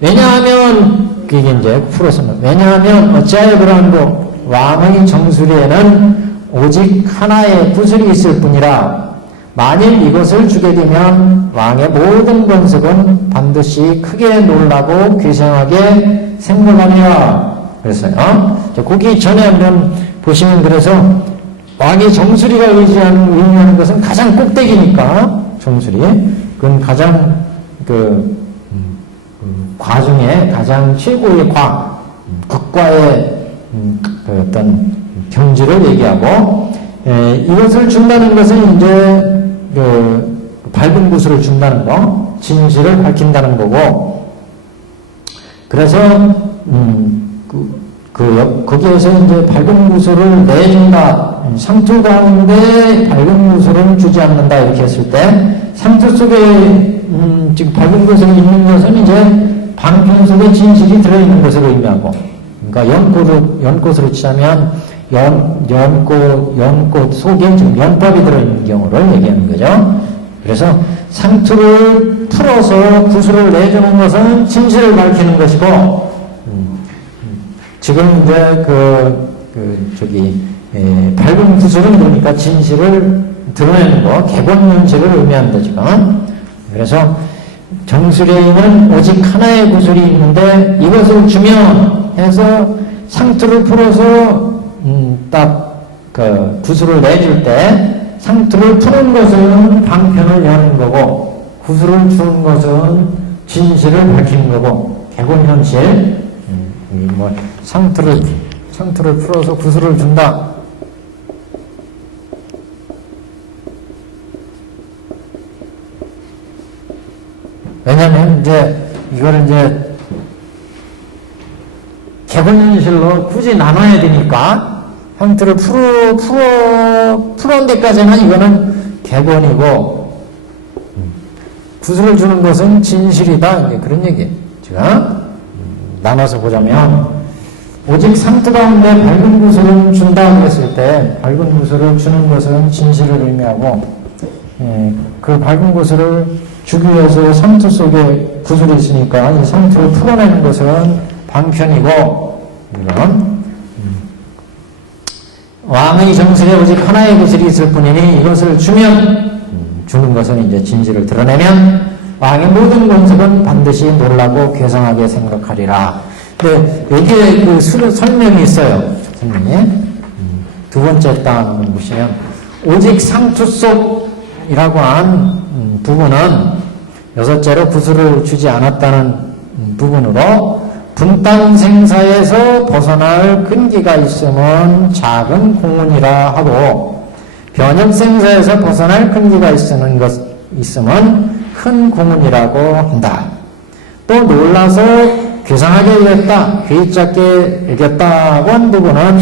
왜냐하면, 그게 이제 풀어서는, 왜냐하면 어찌하여 그러한고, 왕의 정수리에는 오직 하나의 구슬이 있을 뿐이라, 만일 이것을 주게 되면 왕의 모든 권석은 반드시 크게 놀라고 괴상하게 생각하리라. 그랬어요. 거기 전에 한번 보시면, 그래서 왕의 정수리가 의미하는 것은 가장 꼭대기니까, 정수리. 그건 가장 과 중에 가장 최고의 과, 극과의 어떤 경지를 얘기하고, 이것을 준다는 것은 이제 밝은 구슬을 준다는 거, 진실을 밝힌다는 거고, 그래서 거기에서 이제 밝은 구슬을 내준다, 상투 가운데 밝은 구슬은 주지 않는다 이렇게 했을 때, 상투 속에 지금 밝은 구슬이 있는 것은 이제 방편 속에 진실이 들어있는 것을 의미하고, 그러니까 연꽃으로 치자면 연꽃 속에 지금 연법이 들어있는 경우를 얘기하는 거죠. 그래서 상투를 풀어서 구슬을 내주는 것은 진실을 밝히는 것이고, 지금 이제 밝은 구슬은 그러니까 진실을 드러내는 거, 개본연실을 의미한다, 지금. 그래서 정수리에는 오직 하나의 구슬이 있는데 이것을 주면 해서 상투를 풀어서 구슬을 내줄 때 상투를 푸는 것은 방편을 여는 거고, 구슬을 주는 것은 진실을 밝히는 거고, 개본현실. 상투를 풀어서 구슬을 준다. 왜냐면 이거를 개본현실로 굳이 나눠야 되니까, 상투를 풀어온 데까지는 이거는 개본이고, 구슬을 주는 것은 진실이다. 이제 그런 얘기예요. 지금 나눠서 보자면, 오직 상투 가운데 밝은 구슬을 준다고 했을 때, 밝은 구슬을 주는 것은 진실을 의미하고, 그 밝은 구슬을 주기 위해서 상투 속에 구슬이 있으니까 이 상투를 풀어내는 것은 방편이고, 이런 왕의 정수리에 오직 하나의 구슬이 있을 뿐이니 이것을 주는 것은 이제 진실을 드러내면 왕의 모든 권속은 반드시 놀라고 괴성하게 생각하리라. 네, 여기에 그 설명이 있어요. 설명이. 두 번째 딱 보시면, 오직 상투 속이라고 한 부분은 여섯째로 구슬을 주지 않았다는 부분으로 분단 생사에서 벗어날 끈기가 있으면 작은 공훈이라 하고, 변형 생사에서 벗어날 끈기가 있으면 큰 공훈이라고 한다. 또 놀라서 괴상하게 여겼다, 괴이잡게 여겼다고 한 부분은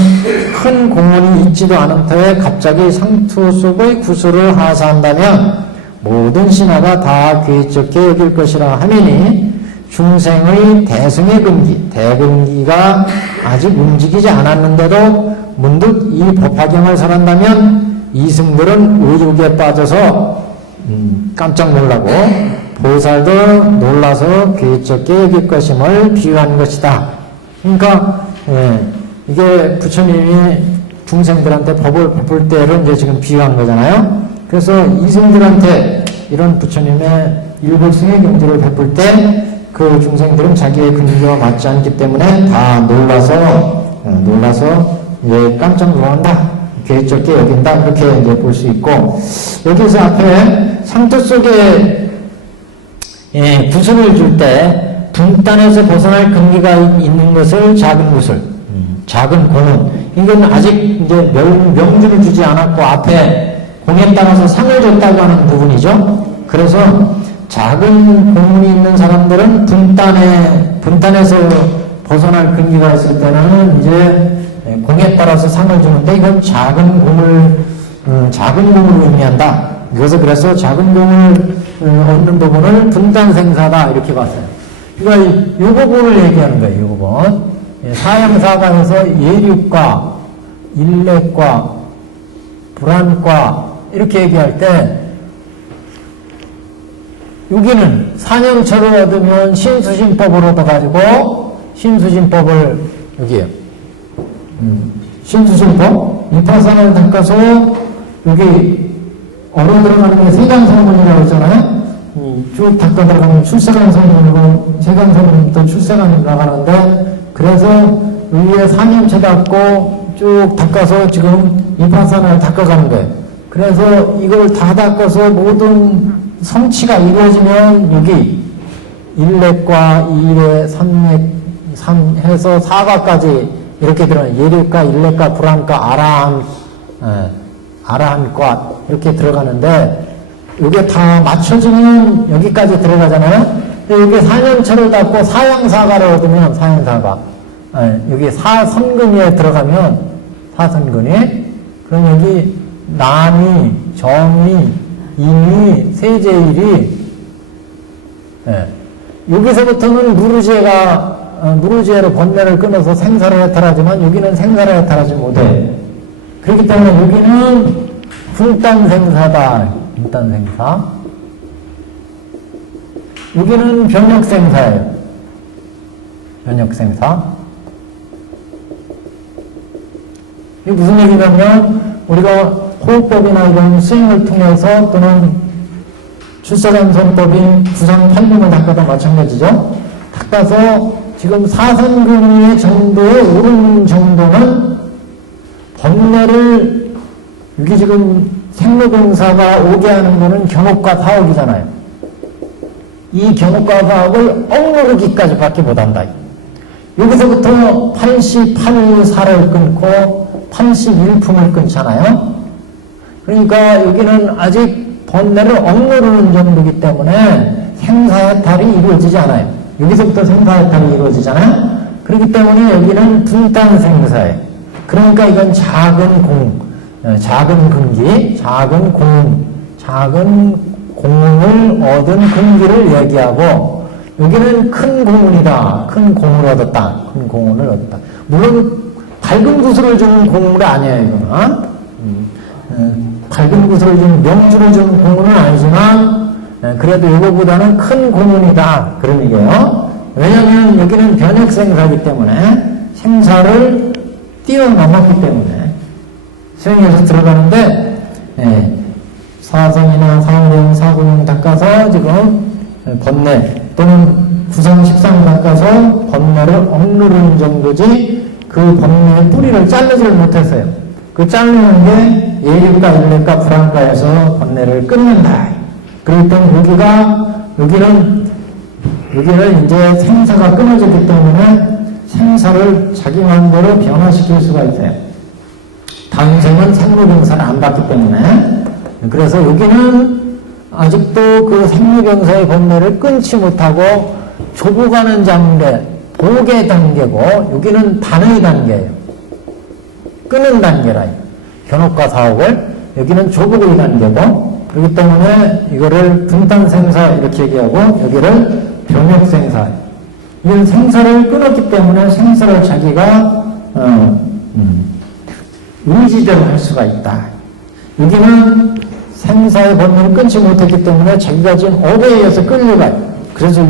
큰 공훈이 있지도 않은 터에 갑자기 상투 속의 구슬을 하사한다면 모든 신하가 다 괴이잡게 여길 것이라 하매니 중생의 대승의 근기, 대근기가 아직 움직이지 않았는데도 문득 이 법화경을 설한다면 이승들은 의욕에 빠져서 깜짝 놀라고 보살도 놀라서 괴이잡게 여길 것임을 비유한 것이다. 그러니까 이게 부처님이 중생들한테 법을 베풀 때를 이제 지금 비유한 거잖아요. 그래서 이승들한테 이런 부처님의 일불승의 경지를 베풀 때 그 중생들은 자기의 근기와 맞지 않기 때문에 다 놀라서 이제 깜짝 놀란다, 괴이잡게 여긴다, 이렇게 이제 볼 수 있고, 여기서 앞에 상투 속에 구슬을 줄 때 분단에서 벗어날 근기가 있는 것을 작은 구슬, 작은 공은, 이건 아직 이제 명주를 주지 않았고 앞에 공에 따라서 상을 줬다고 하는 부분이죠. 그래서 작은 공문이 있는 사람들은 분단에서 벗어날 근기가 있을 때는 이제 공에 따라서 상을 주는데, 이건 작은 공을 의미한다. 그래서 작은 공을 얻는 부분을 분단생사다, 이렇게 봤어요. 그러니까 이 부분을 얘기하는 거예요, 이 부분. 사양사가에서 예륙과 일렉과 불안과 이렇게 얘기할 때, 여기는 사념처를 얻으면 신수신법을 얻어가지고, 신수신법을, 여기에요. 신수신법, 이파사나를 닦아서, 여기, 얼어 들어가는 게 세간성문이라고 했잖아요? 쭉 닦아 들어가면 출세간성문이고, 세간성문부터 출세간이 나가는데, 그래서 위에 사념체 닦고, 쭉 닦아서 지금 이파사나를 닦아가는 거예요. 그래서 이걸 다 닦아서 모든 성취가 이루어지면 여기 1렉과 2렉, 3렉, 3 해서 4과까지 이렇게 들어가요. 예력과 1렉과 불안과 아라한과 이렇게 들어가는데, 이게 다 맞춰지면 여기까지 들어가잖아요. 여기 사념체를 닫고 사양사가를 얻으면 사양사가, 여기 사선근위에 들어가면 사선근위, 그럼 여기 남이, 정이, 임이, 세제일이, 여기서부터는 무르지에로 번뇌를 끊어서 생사를 해탈하지만 여기는 생사를 해탈하지 못해. 그렇기 때문에 여기는 분단생사다. 분단생사. 여기는 변혁생사예요. 변혁생사. 이게 무슨 얘기냐면, 우리가 호흡법이나 이런 스윙을 통해서 또는 출세간선법인 구상 8륜을 닦아도 마찬가지죠. 닦아서 지금 사선근위의 정도에 오른 정도는 번뇌를, 여기 지금 생로병사가 오게 하는 거는 견옥과 사옥이잖아요. 이 견옥과 사옥을 억누르기까지 밖에 못한다. 여기서부터 88사를 끊고 81품을 끊잖아요. 그러니까 여기는 아직 번뇌를 억누르는 정도이기 때문에 생사해탈이 이루어지지 않아요. 여기서부터 생사해탈이 이루어지잖아요. 그렇기 때문에 여기는 분단생사예요. 그러니까 이건 작은 공, 작은 근기, 작은 공을 얻은 근기를 얘기하고, 여기는 큰 공운이다. 큰 공을 얻었다. 큰 공운을 얻었다. 물론 밝은 구슬을 주는 공운이 아니에요, 이거는. 밝은 구슬을 주는, 명주를 주는 공운은 아니지만, 그래도 이거보다는 큰 공운이다. 그런 얘기예요. 왜냐하면 여기는 변혁생사이기 때문에 생사를 뛰어넘었기 때문에 수행에서 들어가는데, 사성이나 사후령, 사구령 닦아서 지금 번뇌 또는 구상13 닦아서 번뇌를 억누르는 정도지 그 번뇌의 뿌리를 자르지를 못했어요. 그 자르는 게 예립과 일립과 불안과에서 번뇌를 끊는다. 그렇기 때문에 여기는 이제 생사가 끊어졌기 때문에 생사를 자기 마음대로 변화시킬 수가 있어요. 다음 생은 생로병사를 안 받기 때문에. 그래서 여기는 아직도 그 생로병사의 번뇌를 끊지 못하고 좁아가는 장래, 보게 단계고, 여기는 반의 단계예요. 끊은 단계라. 견옥과 사옥을, 여기는 조국의 단계고, 그렇기 때문에 이거를 분단생사 이렇게 얘기하고, 여기를 변혁생사. 이건 생사를 끊었기 때문에 생사를 자기가, 의지대로 할 수가 있다. 여기는 생사의 번뇌를 끊지 못했기 때문에 자기가 지은 업에 의해서 끌려가요. 그래서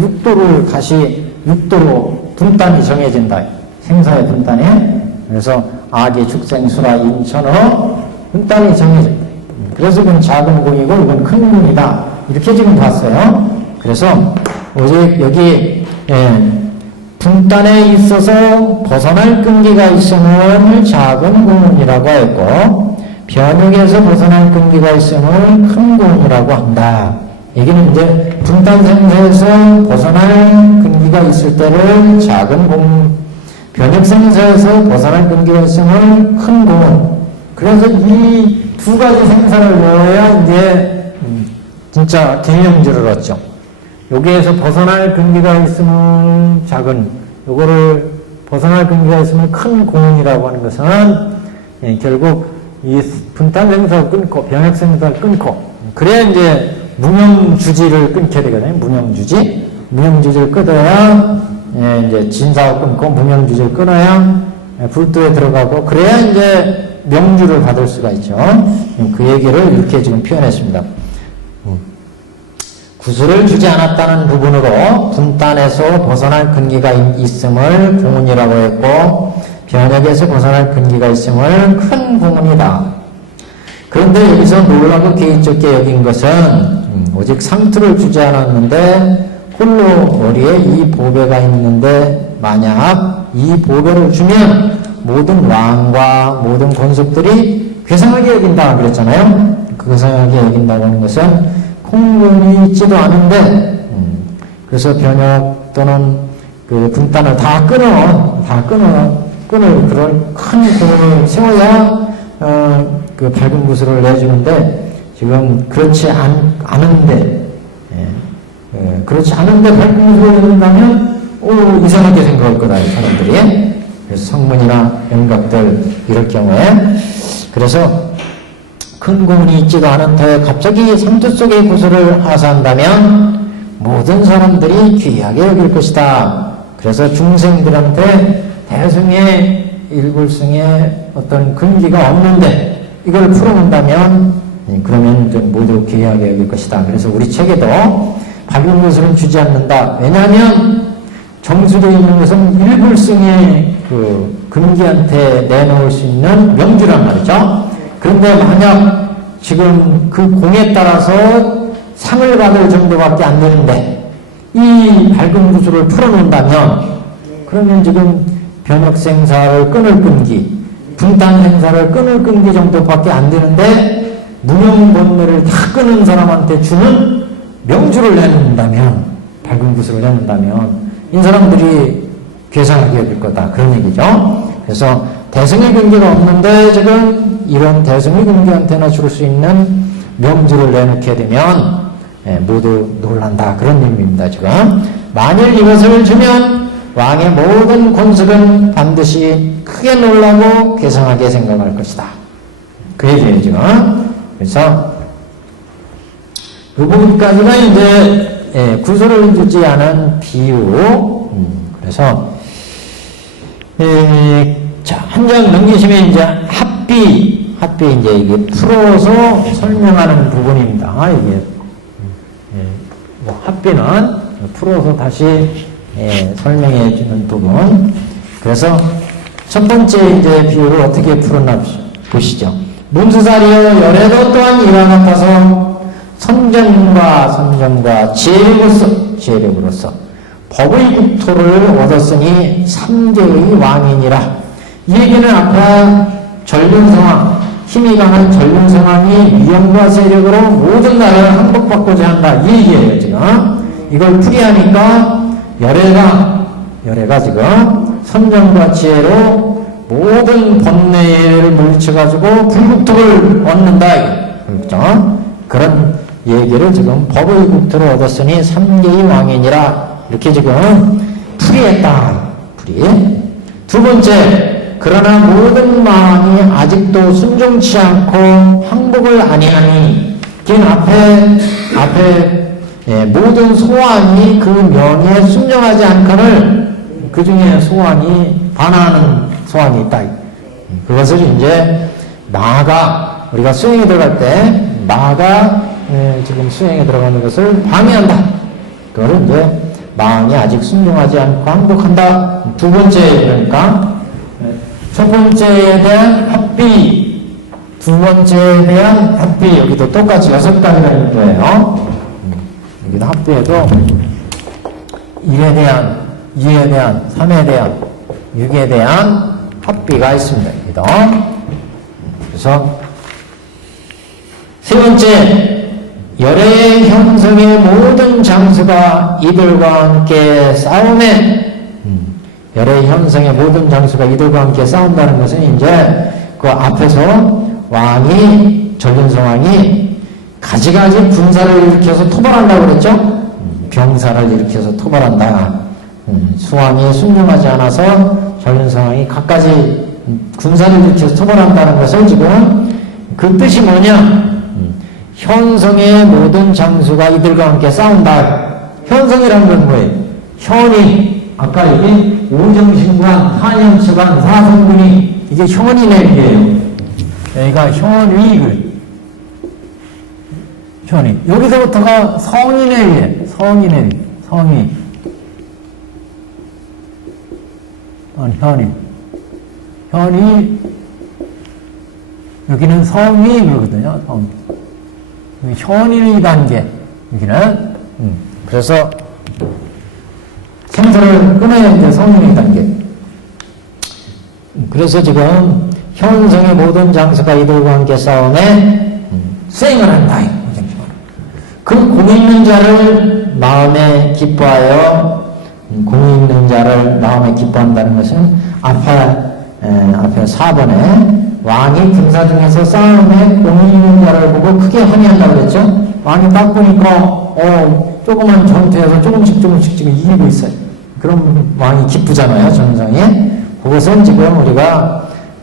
육도로 분단이 정해진다. 생사의 분단이. 그래서 악의 축생수라 인천어 분단이 정해진다. 그래서 이건 작은 공이고 이건 큰 공이다. 이렇게 지금 봤어요. 그래서 오직 여기 분단에 있어서 벗어날 끈기가 있음을 작은 공이라고 했고 변혁에서 벗어날 끈기가 있음을 큰 공이라고 한다. 여기는 이제 분단생사에서 벗어날 끈기가 있을 때를 작은 공, 변혁생사에서 벗어날 끈기가 있음을 큰 공. 그래서 이 두 가지 생사를 넣어야 이제 진짜 개념주를 얻죠. 여기에서 벗어날 끈기가 있으면 작은, 요거를 벗어날 끈기가 있으면 큰 공이라고 하는 것은 결국 이 분단생사를 끊고 변혁생사를 끊고 그래야 이제 무명주지를 끊게 되거든요. 무명주지를 끊어야 이제 진사를 끊고 무명주지를 끊어야 불도에 들어가고 그래야 이제 명주를 받을 수가 있죠. 그 얘기를 이렇게 지금 표현했습니다. 구슬을 주지 않았다는 부분으로 분단에서 벗어날 근기가 있음을 공운이라고 했고 변혁에서 벗어날 근기가 있음을 큰 공운이다. 그런데 여기서 놀라고 개의쩍게 여긴 것은 오직 상투를 주지 않았는데 홀로 머리에 이 보배가 있는데 만약 이 보배를 주면 모든 왕과 모든 권속들이 괴상하게 여긴다 그랬잖아요. 그 괴상하게 여긴다고 하는 것은 공공이 있지도 않은데 그래서 변혁 또는 그 분단을 다 끊을 그런 큰 공을 세워야 그 밝은 구슬을 내주는데 지금 그렇지 않은데 그렇지 않은데 밝은 구슬을 내준다면 이상하게 생각할 거다 이 사람들이. 그래서 성문이나 영각들 이럴 경우에 그래서 큰 공운이 있지도 않은 터에 갑자기 상투 속의 구슬을 하사한다면 모든 사람들이 귀하게 여길 것이다. 그래서 중생들한테 대승의 일불승의 어떤 근기가 없는데 이걸 풀어본다면 그러면 좀 모두 귀하게 여길 것이다. 그래서 우리 책에도 밝은 구슬은 주지 않는다. 왜냐하면 정수되어 있는 것은 일불승의 그 근기한테 내놓을 수 있는 명주란 말이죠. 그런데 만약 지금 그 공에 따라서 상을 받을 정도밖에 안 되는데 이 밝은 구슬을 풀어놓는다면 그러면 지금 변혁생사를 끊을 끈기, 분단생사를 끊을 끈기 정도밖에 안 되는데 무명번뇌를 다 끊은 사람한테 주는 명주를 내놓는다면 밝은 구슬을 내놓는다면 이 사람들이 괴상하게 여길 거다. 그런 얘기죠. 그래서 대승의 근기가 없는데 지금 이런 대승의 근기한테나 줄 수 있는 명주를 내놓게 되면 모두 놀란다. 그런 의미입니다. 지금 만일 이것을 주면 왕의 모든 권속은 반드시 크게 놀라고 괴상하게 생각할 것이다. 그 얘기예요 지금. 그래서 이 부분까지가 이제 구슬을 주지 않은 비유. 그래서 자, 한 장 넘기시면 이제 합비 이제 이게 풀어서 설명하는 부분입니다. 이게 뭐 합비는 풀어서 다시 설명해 주는 부분. 그래서 첫 번째 이제 비유를 어떻게 풀었나 보시죠. 문수사리여 열애도 또한 이와 같아서 선정과 지혜로서 재력으로서 법의 국토를 얻었으니 3개의 왕이니라. 이 얘기는 아까 전륜성왕, 힘이 강한 전륜성왕이 위엄과 세력으로 모든 나라를 항복받고자 한다. 이 얘기예요, 지금. 이걸 풀이하니까 열애가 지금 선정과 지혜로 모든 번뇌를 물리쳐가지고 불국토를 얻는다. 그렇죠? 그런 얘기를 지금 법의 국토를 얻었으니 3개의 왕이니라. 이렇게 지금 풀이했다. 풀이. 두 번째, 그러나 모든 마음이 아직도 순종치 않고 항복을 아니하니, 긴 앞에 모든 소환이 그 명예에 순종하지 않거늘 그 중에 소환이 반하는 소환이 있다. 그것을 이제 마가 우리가 수행에 들어갈 때 마가 지금 수행에 들어가는 것을 방해한다. 그거를 이제 마음이 아직 순종하지 않고 항복한다. 두 번째, 그러니까 첫 번째에 대한 합비, 두 번째에 대한 합비, 여기도 똑같이 6가지가 있는 거예요. 여기도 합비에도 1에 대한, 2에 대한, 3에 대한, 6에 대한 합비가 있습니다. 여기도. 그래서 세 번째, 열애의 형성의 모든 장수가 이들과 함께 싸움에, 열애의 형성의 모든 장수가 이들과 함께 싸운다는 것은 이제 그 앞에서 왕이, 전륜성왕이 가지가지 군사를 일으켜서 토벌한다고 그랬죠? 병사를 일으켜서 토벌한다. 수왕이 순종하지 않아서 전륜성왕이 갖가지 군사를 일으켜서 토벌한다는 것을 지금 그 뜻이 뭐냐? 현성의 모든 장수가 이들과 함께 싸운다. 현성이라는 건 뭐예요? 현이, 아까 여기 오정신관, 한영처관, 사성군이 이게 현인의 위예요. 여기가 현위, 현이. 여기서부터가 성인의 위에, 성인의 위, 성이. 현이. 현이, 여기는 성이 그러거든요, 성. 현인의 단계, 여기는. 그래서 생사를 끊어야 이제 성인의 단계. 그래서 지금 현성의 모든 장수가 이들과 함께 싸움에 수행을 한다. 그 공이 있는 자를 마음에 기뻐하여, 공이 있는 자를 마음에 기뻐한다는 것은 앞에 4번에 왕이 군사 중에서 싸움에 공이 있는 자를 보고 크게 환희한다고 그랬죠? 왕이 딱 보니까 조그만 전투에서 조금씩 지금 이기고 있어요. 그럼 왕이 기쁘잖아요, 전성이. 그것은 지금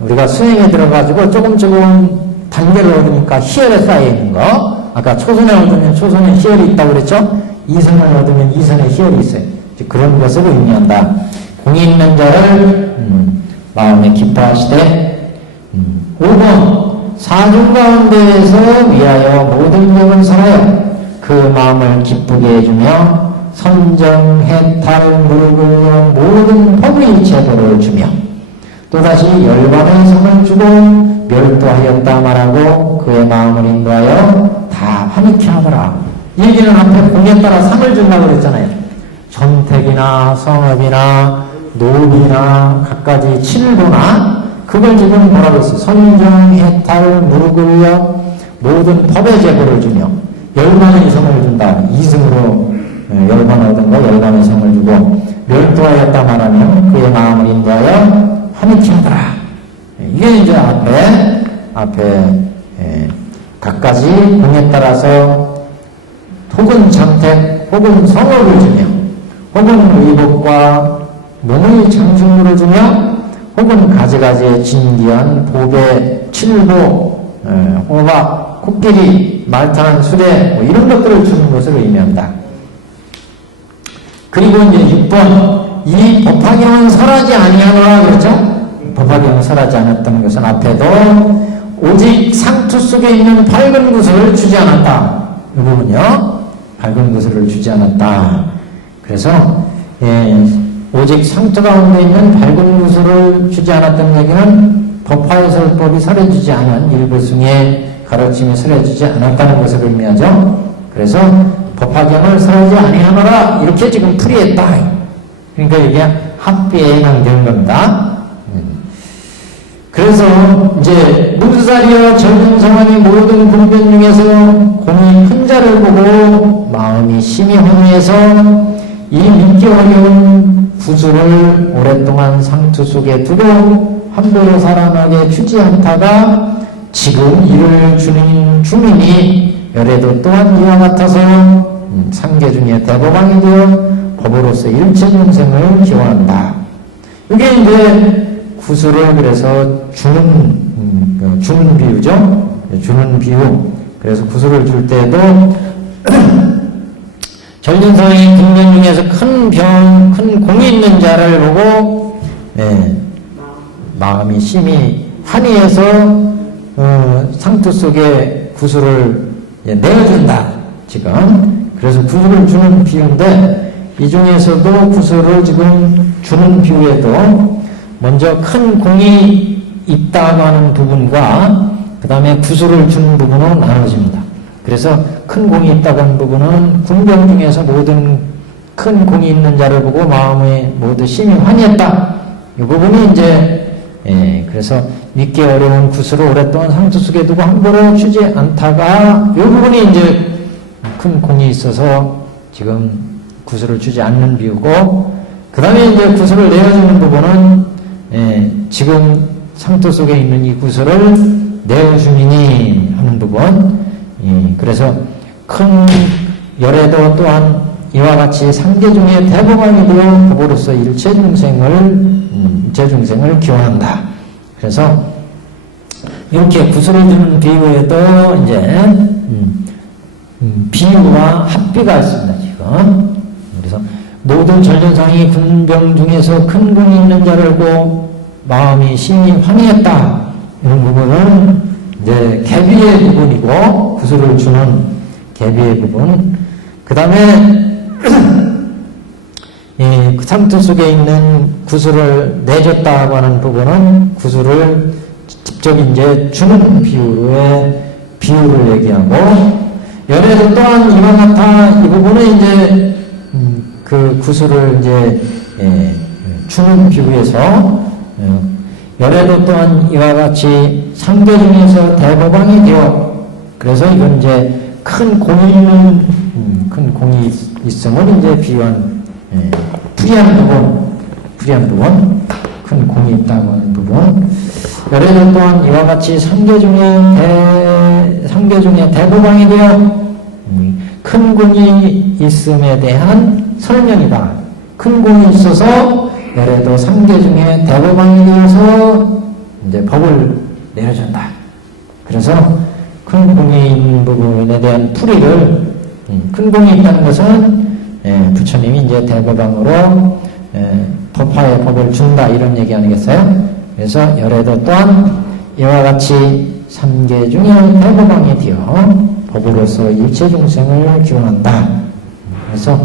우리가 수행에 들어가지고 조금 단계를 얻으니까 희열에 쌓여 있는 거. 아까 초선에 얻으면 초선에 희열이 있다고 그랬죠? 이선을 얻으면 이선에 희열이 있어요. 그런 것을 의미한다. 공이 있는 자를 마음에 기뻐하시되 5번 사중 가운데에서 위하여 모든 영을 살아요. 그 마음을 기쁘게 해주며 선정, 해탈, 물불용 모든 법의 제도를 주며 또다시 열반의 성을 주고 멸도하였다 말하고 그의 마음을 인도하여 다 환희케 하더라. 이 얘기는 앞에 공에 따라 상을 준다고 그랬잖아요. 전택이나 성업이나 노비나 갖가지 칠보나 그걸 지금 뭐라고 했어요? 선정, 해탈, 무르굴려 모든 법의 제보를 주며 열반의 성을 준다. 이승으로 열반 얻은 거 열반의 성을 주고 멸도하였다 말하면 그의 마음을 인도하여 환희케 하더라. 이게 이제 앞에 각가지 공에 따라서 혹은 장택 혹은 성업을 주며 혹은 의복과 몸의 장식물을 주며 혹은 가지가지의 진귀한 보배, 칠보, 호박, 코끼리, 말타는 수레 이런 것들을 주는 것을 의미한다. 그리고 이제 6번 이 법화경은 설하지 아니하노라 그랬죠? 법화경은 설하지 않았다는 것은 앞에도 오직 상투 속에 있는 밝은 구슬을 주지 않았다. 이 부분요. 밝은 구슬을 주지 않았다. 그래서 오직 상투 가운데 있는 밝은 구슬을 주지 않았다는 얘기는 법화해설법이 설해주지 않은 일부승의 가르침이 설해주지 않았다는 것을 의미하죠. 그래서 법화경을 설하지 아니하노라 이렇게 지금 풀이했다. 그러니까 이게 합비에 해당되는 겁니다. 그래서 이제 무두사리와 전승성환이 모든 분변 중에서 공이 큰 자를 보고 마음이 심히 환희해서 이 믿기 어려운 구슬을 오랫동안 상투 속에 두고 함부로 살아나게 주지 않다가 지금 이를 주는 주민이 열애도 또한 이와 같아서 상계 중에 대법왕이 되어 법으로서 일체 중생을 기원한다. 이게 이제 구슬을 그래서 주는 비유죠. 주는 비유. 그래서 구슬을 줄 때도 전륜성이 등변 중에서 큰 공이 있는 자를 보고 마음이 심히 환희해서 상투 속에 구슬을 내어준다. 지금 그래서 구슬을 주는 비유인데 이 중에서도 구슬을 지금 주는 비유에도 먼저 큰 공이 있다고 하는 부분과 그 다음에 구슬을 주는 부분으로 나눠집니다. 그래서 큰 공이 있다고 하는 부분은 군병 중에서 모든 큰 공이 있는 자를 보고 마음에 모두 심히 환희했다. 이 부분이 이제 그래서 믿기 어려운 구슬을 오랫동안 상투 속에 두고 함부로 주지 않다가 이 부분이 이제 큰 공이 있어서 지금 구슬을 주지 않는 비유고 그 다음에 이제 구슬을 내어주는 부분은 지금 상투 속에 있는 이 구슬을 내어주미니 하는 부분. 그래서 큰 열애도 또한 이와 같이 상계 중에 대법왕이 되어 법으로서 일체 중생을 기원한다. 그래서 이렇게 구슬을 주는 비유에도 이제 비유와 합비가 있습니다. 지금 그래서 모든 전륜상이 군병 중에서 큰 공이 있는 자를 보고 마음이 심히 환희했다. 이런 부분은 이제 계비의 부분이고 구슬을 주는 계비의 부분. 그 다음에 그 상투 속에 있는 구슬을 내줬다고 하는 부분은 구슬을 직접 이제 주는 비유를 얘기하고 열애도 또한 이와 같아 이 부분은 이제 그 구슬을 이제 주는 비유에서 열애도 또한 이와 같이 상계 중에서 대법왕이 되어 그래서 이건 이제 큰 공이 있음을 이제 비유한 불이한 부분 큰 공이 있다고 하는 부분 열애도 또한 이와 같이 상계 중에 대법왕이 되어 큰 공이 있음에 대한 설명이다. 큰 공이 있어서 열애도 상계 중에 대법왕이 되어서 이제 법을 내려준다. 그래서 큰 공이 있는 부분에 대한 풀이를 큰 공이 있다는 것은 부처님이 이제 대법왕으로 법화의 법을 준다 이런 얘기 아니겠어요? 그래서 열애도 또한 이와 같이 삼계 중에 대법왕이 되어 법으로서 일체 중생을 기원한다. 그래서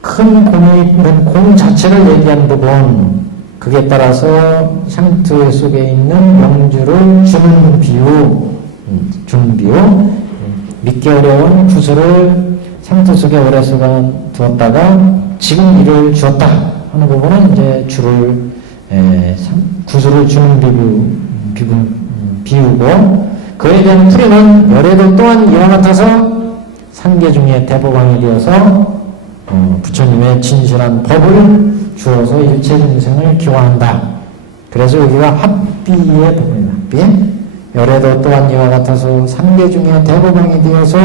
큰 공이 있는 공 자체를 얘기한 부분 그에 따라서 상투 속에 있는 명주를 주는 비유 믿기 어려운 구슬을 상투 속에 오랫동안 두었다가 지금 이를 주었다 하는 부분은 이제 구슬을 주는 비유고 그에 대한 풀이는 열애도 또한 이와 같아서 상계 중에 대법왕이 되어서 부처님의 진실한 법을 주어서 일체 중생을 기원한다. 그래서 여기가 합비의 부분입니다. 열애도 또한 이와 같아서 상계 중에 대법왕이 되어서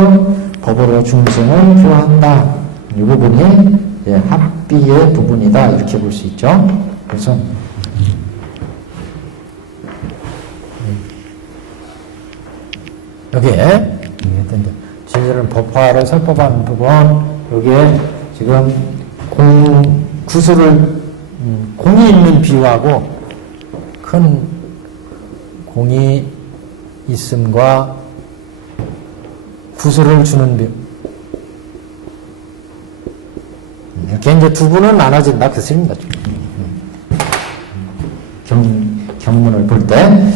법으로 중생을 기원한다. 이 부분이 합비의 부분이다. 이렇게 볼 수 있죠. 그래서 여기에 진실은 법화를 설법하는 부분 여기에 지금 구슬을 공이 있는 비유하고 큰 공이 있음과 구슬을 주는 비유 이렇게 이제 두 분은 나눠진다 그 뜻입니다. 경문을 볼 때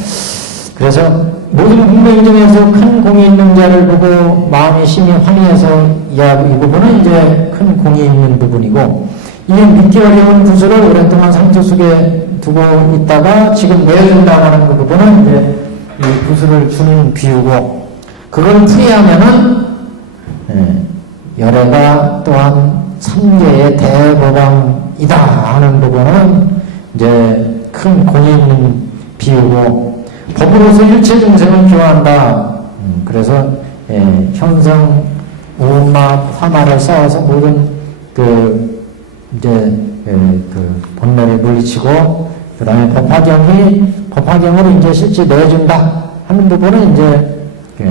그래서 모든 공명 중에서 큰 공이 있는 자를 보고 마음이 심히 환희해서 이 부분은 이제 큰 공이 있는 부분이고, 이게 믿기 어려운 구슬을 오랫동안 상처 속에 두고 있다가 지금 내어준다고 하는 그 부분은 이제 이 구슬을 주는 비유고, 그걸 풀이하면은 열애가 또한 3계의 대보방이다 하는 부분은 이제 큰 공이 있는 비유고, 법으로서 일체 중생을 교화한다. 그래서 현성, 오마, 화마를 쌓아서 모든 그 본래를 물리치고, 그 다음에 법화경을 이제 실제 내준다 하는 부분은 이제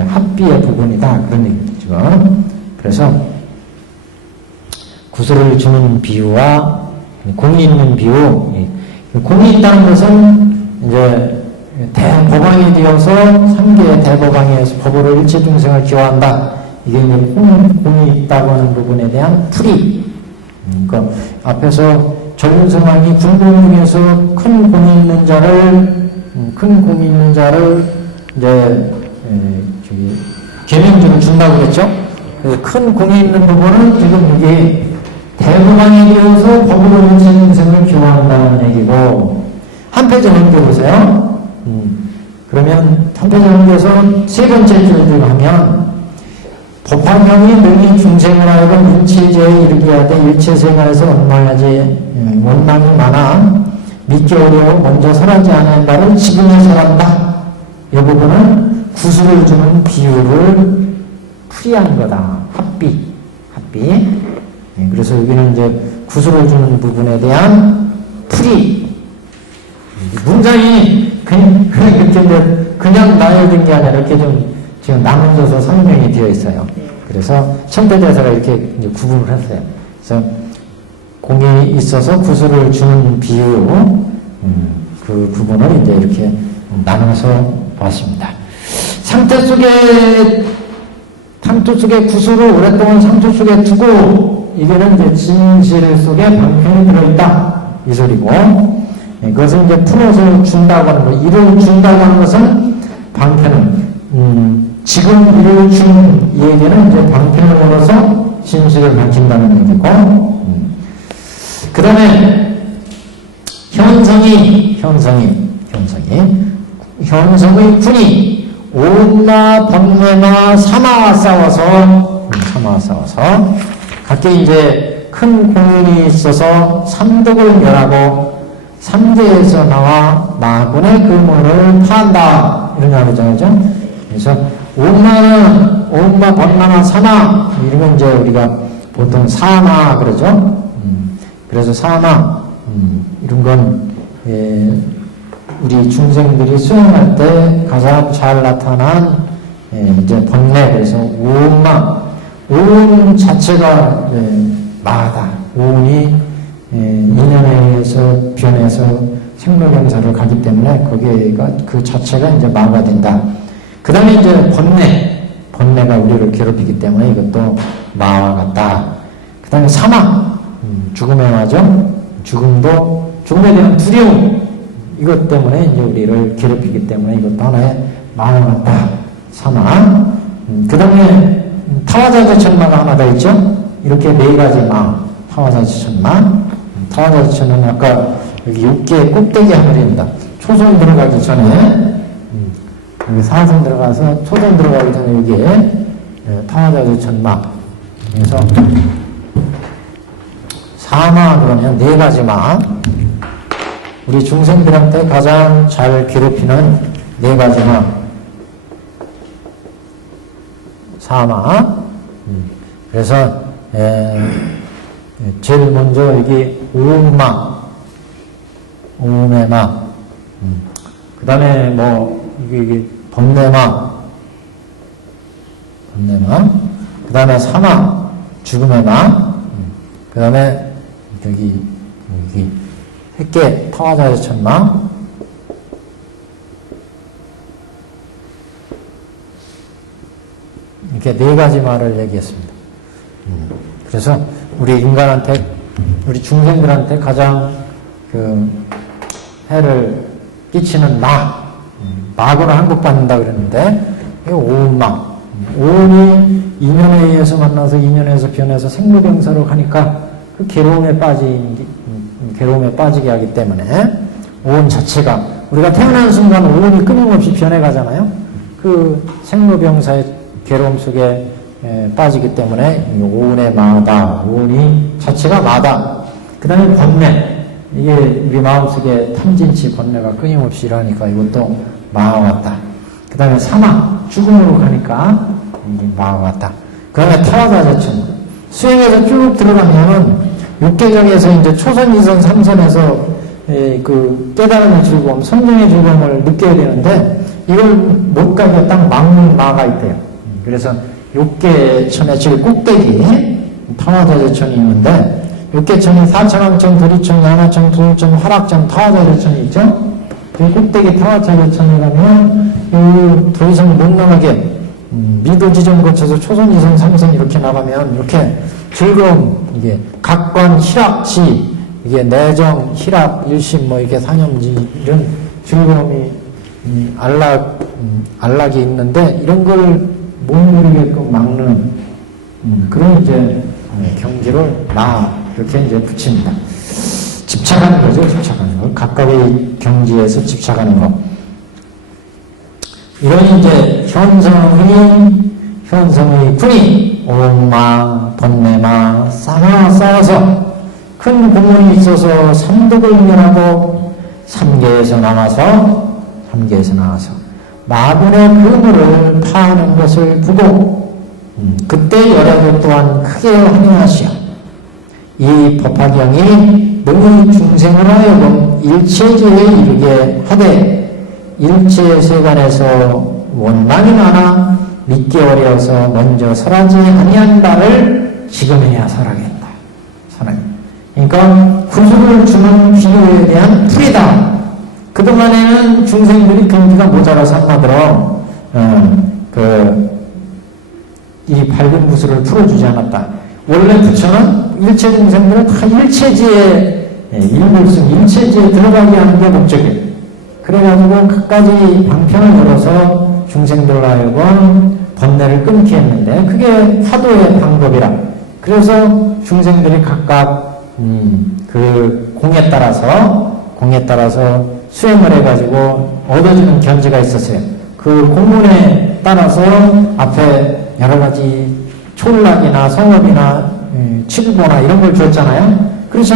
합비의 부분이다 그런 얘기죠. 그래서 구슬을 주는 비유와 공이 있는 비유, 공이 있다는 것은 이제 대법왕이 되어서 3계의 대법왕에서 법으로 일체 중생을 교화한다. 이게 이제 공이 있다고 하는 부분에 대한 풀이. 그러니까 앞에서 전륜성왕이 군공 중에서 큰 공이 있는 자를 이제 계명적으로 준다고 그랬죠. 그래서 큰 공이 있는 부분은 지금 이게 대법왕이 되어서 법으로 일체 중생을 교화한다는 얘기고, 한 페이지 넘겨보세요. 그러면 한 페이지 넘겨서 세 번째 줄을 하면, 법화경이 능히 중생을 하여금 일체제에 이르게 하되 일체 생활에서 원망이 많아 믿기 어려워 먼저 설하지 않은 바를 지금에 설한다. 이 부분은 구슬을 주는 비유를 풀이한 거다. 합비. 그래서 여기는 이제 구슬을 주는 부분에 대한 풀이. 문장이 그냥 나열된 게 아니라 이렇게 좀 지금 나눠져서 설명이 되어 있어요. 그래서 천대대사가 이렇게 이제 구분을 했어요. 그래서 공이 있어서 구슬을 주는 비유, 그 부분을 이제 이렇게 나눠서 봤습니다. 상태 속에 구슬을 오랫동안 상처 속에 두고, 이게는 이제 진실 속에 방편이 들어있다. 이 소리고, 그것을 이제 풀어서 준다고 하는 거, 이를 준다고 하는 것은 방편은, 지금 이를 준 이 얘기는 이제 방편을 걸어서 진실을 밝힌다는 얘기고, 그 다음에 현성의 군이 온마, 번뇌마, 사마와 싸워서 각기 이제 큰 공연이 있어서 삼덕을 멸하고 3계에서 나와 마군의 그 문을 파한다. 이런 말이죠. 그래서 온마, 번마나 사마, 이러면 이제 우리가 보통 사마 그러죠. 그래서 사마, 이런 건 우리 중생들이 수행할 때 가장 잘 나타난 이제 번뇌. 그래서 오운 자체가 마다, 오운이 인연에 의해서 변해서 생로병사를 가기 때문에 거기가 그 자체가 이제 마가 된다. 그 다음에 이제 번뇌가 우리를 괴롭히기 때문에 이것도 마와 같다. 그 다음에 사망, 죽음의 마죠. 죽음에 대한 두려움, 이것 때문에 이제 우리를 괴롭히기 때문에 이것도 하나의 마와 같다. 사망. 그 다음에 타화자재천마가 하나 더 있죠. 이렇게 네 가지 마. 타화자재천마. 타화자재천은 아까 여기 6개 꼭대기 하늘입니다. 초선 들어가기 전에, 여기 사선 들어가서 초선 들어가기 전에 여기에 타화자재천마. 그래서 사마 그러면 네 가지 마. 우리 중생들한테 가장 잘 괴롭히는 네 가지 마. 사마. 그래서 제일 먼저 여기 오음마, 오음의마. 그 다음에 뭐 이게 번뇌마, 그 다음에 사마, 죽음의 마. 그 다음에 여기 핵계 타화자재천마. 이렇게 네 가지 말을 얘기했습니다. 그래서 우리 인간한테, 우리 중생들한테 가장 그 해를 끼치는 마, 마구를 항복받는다 그랬는데 이게 오운망. 오운이 인연에 의해서 만나서 인연에서 변해서 생로병사로 가니까 그 괴로움에 빠지게 하기 때문에 오운 자체가 우리가 태어나는 순간 오운이 끊임없이 변해가잖아요. 그 생로병사의 괴로움 속에 빠지기 때문에 오운의 마다, 오운이 자체가 마다. 그 다음에 번뇌. 이게 우리 마음속에 탐진치 번뇌가 끊임없이 일어나니까 이것도 마와 같다. 그 다음에 사막, 죽음으로 가니까 이게 마와 같다. 그 다음에 타화자재천. 수행에서 쭉 들어가면 육계정에서 이제 초선, 2선, 3선에서 그 깨달음의 즐거움, 성령의 즐거움을 느껴야 되는데 이걸 못 가게 딱 막는 마가 있대요. 그래서 육계천의 제일 꼭대기 타화자재천이 있는데 육계천이 사천왕천, 도리천, 양화천, 도천천, 화락천, 타화자재천이 있죠. 그 꼭대기 타화자재천에 가면 더 이상 못 나가게 미도 지점 거쳐서 초선, 2선, 3선 이렇게 나가면 이렇게 즐거움, 이게 각관, 희락지, 이게 내정, 희락, 일심, 뭐 이게 사념지 이런 즐거움이 안락이 있는데 이런 걸 못 누리게끔 막는 그런 이제 경지를 이렇게 이제 붙입니다. 집착하는 거죠, 집착하는 거. 각각의 경지에서 집착하는 거. 이런 이제 현성의 군이 오마, 번뇌마, 싸마 쌓아서 큰 공문이 있어서 삼독을 인멸하고 삼계에서 나와서 마군의 그물을 파하는 것을 보고 그때 열애도 또한 크게 환영하시어 이 법화경이 능히 중생으로 하여금 일체지에 이르게 하되 일체 세간에서 원망이 많아 믿기 어려워서 먼저 설하지 아니한 바를 지금에야 설하겠다. 그러니까 구속을 주는 필요에 대한 풀이다. 그동안에는 중생들이 근기가 모자라서 한마디로 이 밝은 구슬을 풀어주지 않았다. 원래 부처는 일체 중생들은 다 일체지에 일체지에 들어가게 하는 게 목적이에요. 그래가지고 갖가지 방편을 열어서 중생들로 하여금 번뇌를 끊게 했는데 그게 화도의 방법이라. 그래서 중생들이 각각 그 공에 따라서 수행을 해가지고 얻어지는 견지가 있었어요. 그 공문에 따라서 앞에 여러 가지 촐락이나 성업이나 칠보나 이런 걸 줬잖아요. 그래서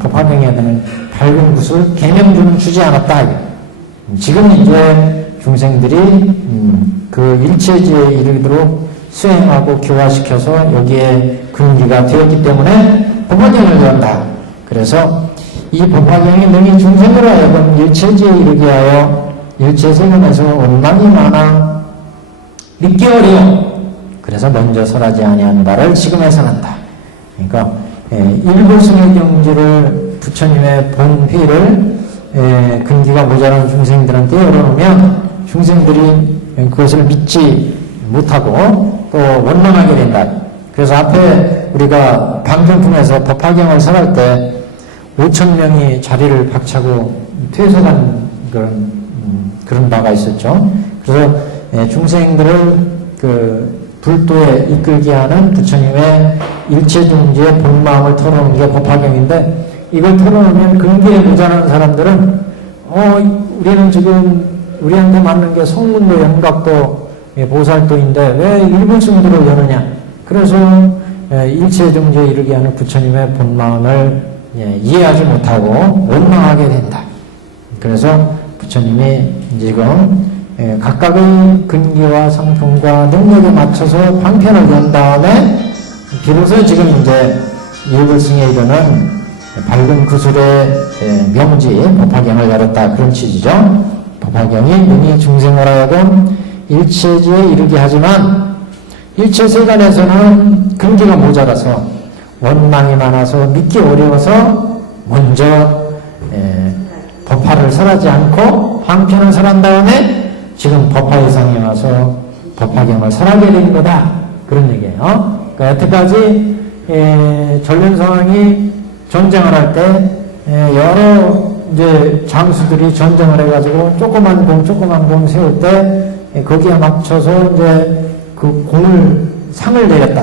법화경에는 밝은 구슬 계명주는 주지 않았다. 지금 이제 중생들이 그 일체지에 이르도록 수행하고 교화시켜서 여기에 근기가 되었기 때문에 법화경을 연다. 그래서 이 법화경이 능히 중생으로 하여금 일체지에 이르게 하여 일체세간에서 원망이 많아 믿기 어려워. 그래서 먼저 설하지 아니한 바를 지금에 설한다. 그러니까 일보승의 경지를 부처님의 본휘를 근기가 모자란 중생들한테 열어놓으면 중생들이 그것을 믿지 못하고 또 원망하게 된다. 그래서 앞에 우리가 방송품에서 법화경을 설할 때 5,000명이 자리를 박차고 퇴소한 그런 바가 있었죠. 그래서 중생들을 그 불도에 이끌게 하는 부처님의 일체중지의 본마음을 털어놓은 게 법화경인데 이걸 털어놓으면 근기에 모자라는 사람들은 우리는 지금 우리한테 맞는 게 성문도 영각도 보살도인데 왜 일불승도를 여느냐. 그래서 일체중지에 이르게 하는 부처님의 본마음을 이해하지 못하고 원망하게 된다. 그래서 부처님이 지금 각각의 근기와 상품과 능력에 맞춰서 방편을 연 다음에 비로소 지금 이제 일불승에 이르는 밝은 구슬의 명지 법화경을 열었다. 그런 취지죠. 법화경이 능히 중생을 하여금 일체지에 이르게 하지만 일체 세간에서는 근기가 모자라서 원망이 많아서 믿기 어려워서 먼저 법화를 설하지 않고 방편을 설한 다음에 지금 법화의상에 와서 법화경을 설하게 된 거다. 그런 얘기예요. 그러니까 여태까지 전륜성왕이 전쟁을 할 때 여러 이제 장수들이 전쟁을 해가지고 조그만 공 세울 때 거기에 맞춰서 이제 그 공을 상을 내렸다.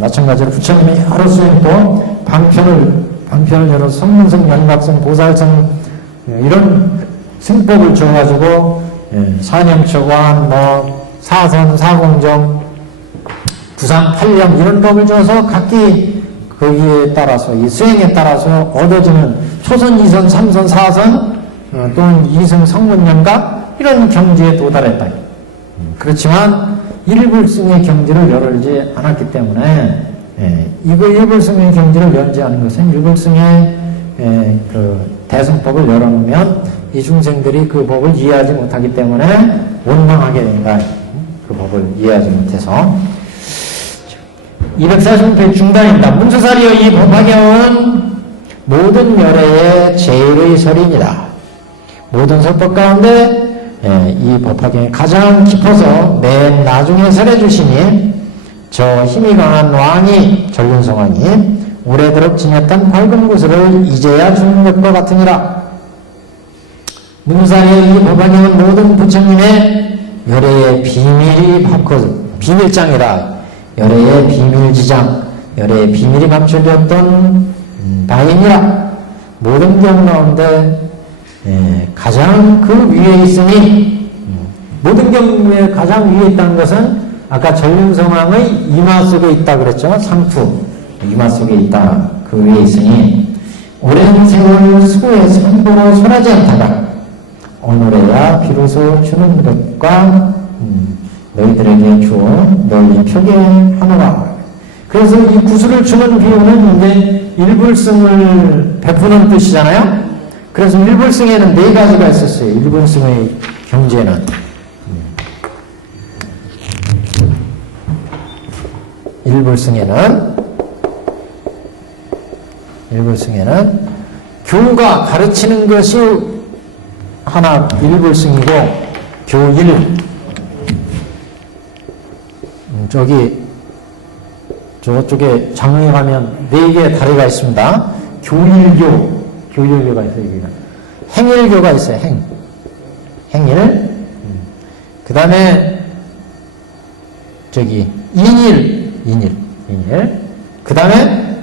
마찬가지로 부처님이 여러 수행법 방편을 여러 성문성, 연각성, 보살성 이런 승법을 줘가지고 사념초관, 사선, 사공정, 구상, 팔령 이런 법을 줘서 각기 거기에 따라서 이 수행에 따라서 얻어지는 초선, 2선, 3선, 4선 또는 2승 성문연각 이런 경지에 도달했다. 그렇지만 일불승의 경지를 열지 않았기 때문에 이거 일불승의 경지를 열지 않은 것은 일불승의 그 대승법을 열어놓으면 이 중생들이 그 법을 이해하지 못하기 때문에 원망하게 된다. 그 법을 이해하지 못해서 240편 중단입니다. 문수사리여 이 법화경은 모든 열애의 제일의 설입니다. 모든 설법 가운데 이 법화경이 가장 깊어서 맨 나중에 설해 주시니 저 힘이 강한 왕이 전륜성왕이 오래도록 지녔던 밝은 구슬을 이제야 주는 것과 같으니라. 문사리의 이 법화경은 모든 부처님의 열애의 비밀이 비밀장이라. 열애의 비밀지장, 열애의 비밀이 감춰졌던 바이니라. 모든 경 가운데 가장 그 위에 있으니 모든 경에 가장 위에 있다는 것은 아까 전륜성왕의 이마 속에 있다 그랬죠. 상투 이마 속에 있다. 그 위에 있으니 오랜 세월 수고의 선보로 설하지 않다가 오늘에야 비로소 주는 것과 너희들에게 주어 널리 표계하노라. 그래서 이 구슬을 주는 비유는 이제 일불승을 베푸는 뜻이잖아요. 그래서 일불승에는 4가지가 있었어요. 일불승의 경제는 일불승에는 교우가 가르치는 것이 하나 일불승이고 교일 저쪽에 장흥에 가면 4개의 다리가 있습니다. 교일교가 있어요. 여기가 행일교가 있어요. 행일. 그 다음에 인일. 그 다음에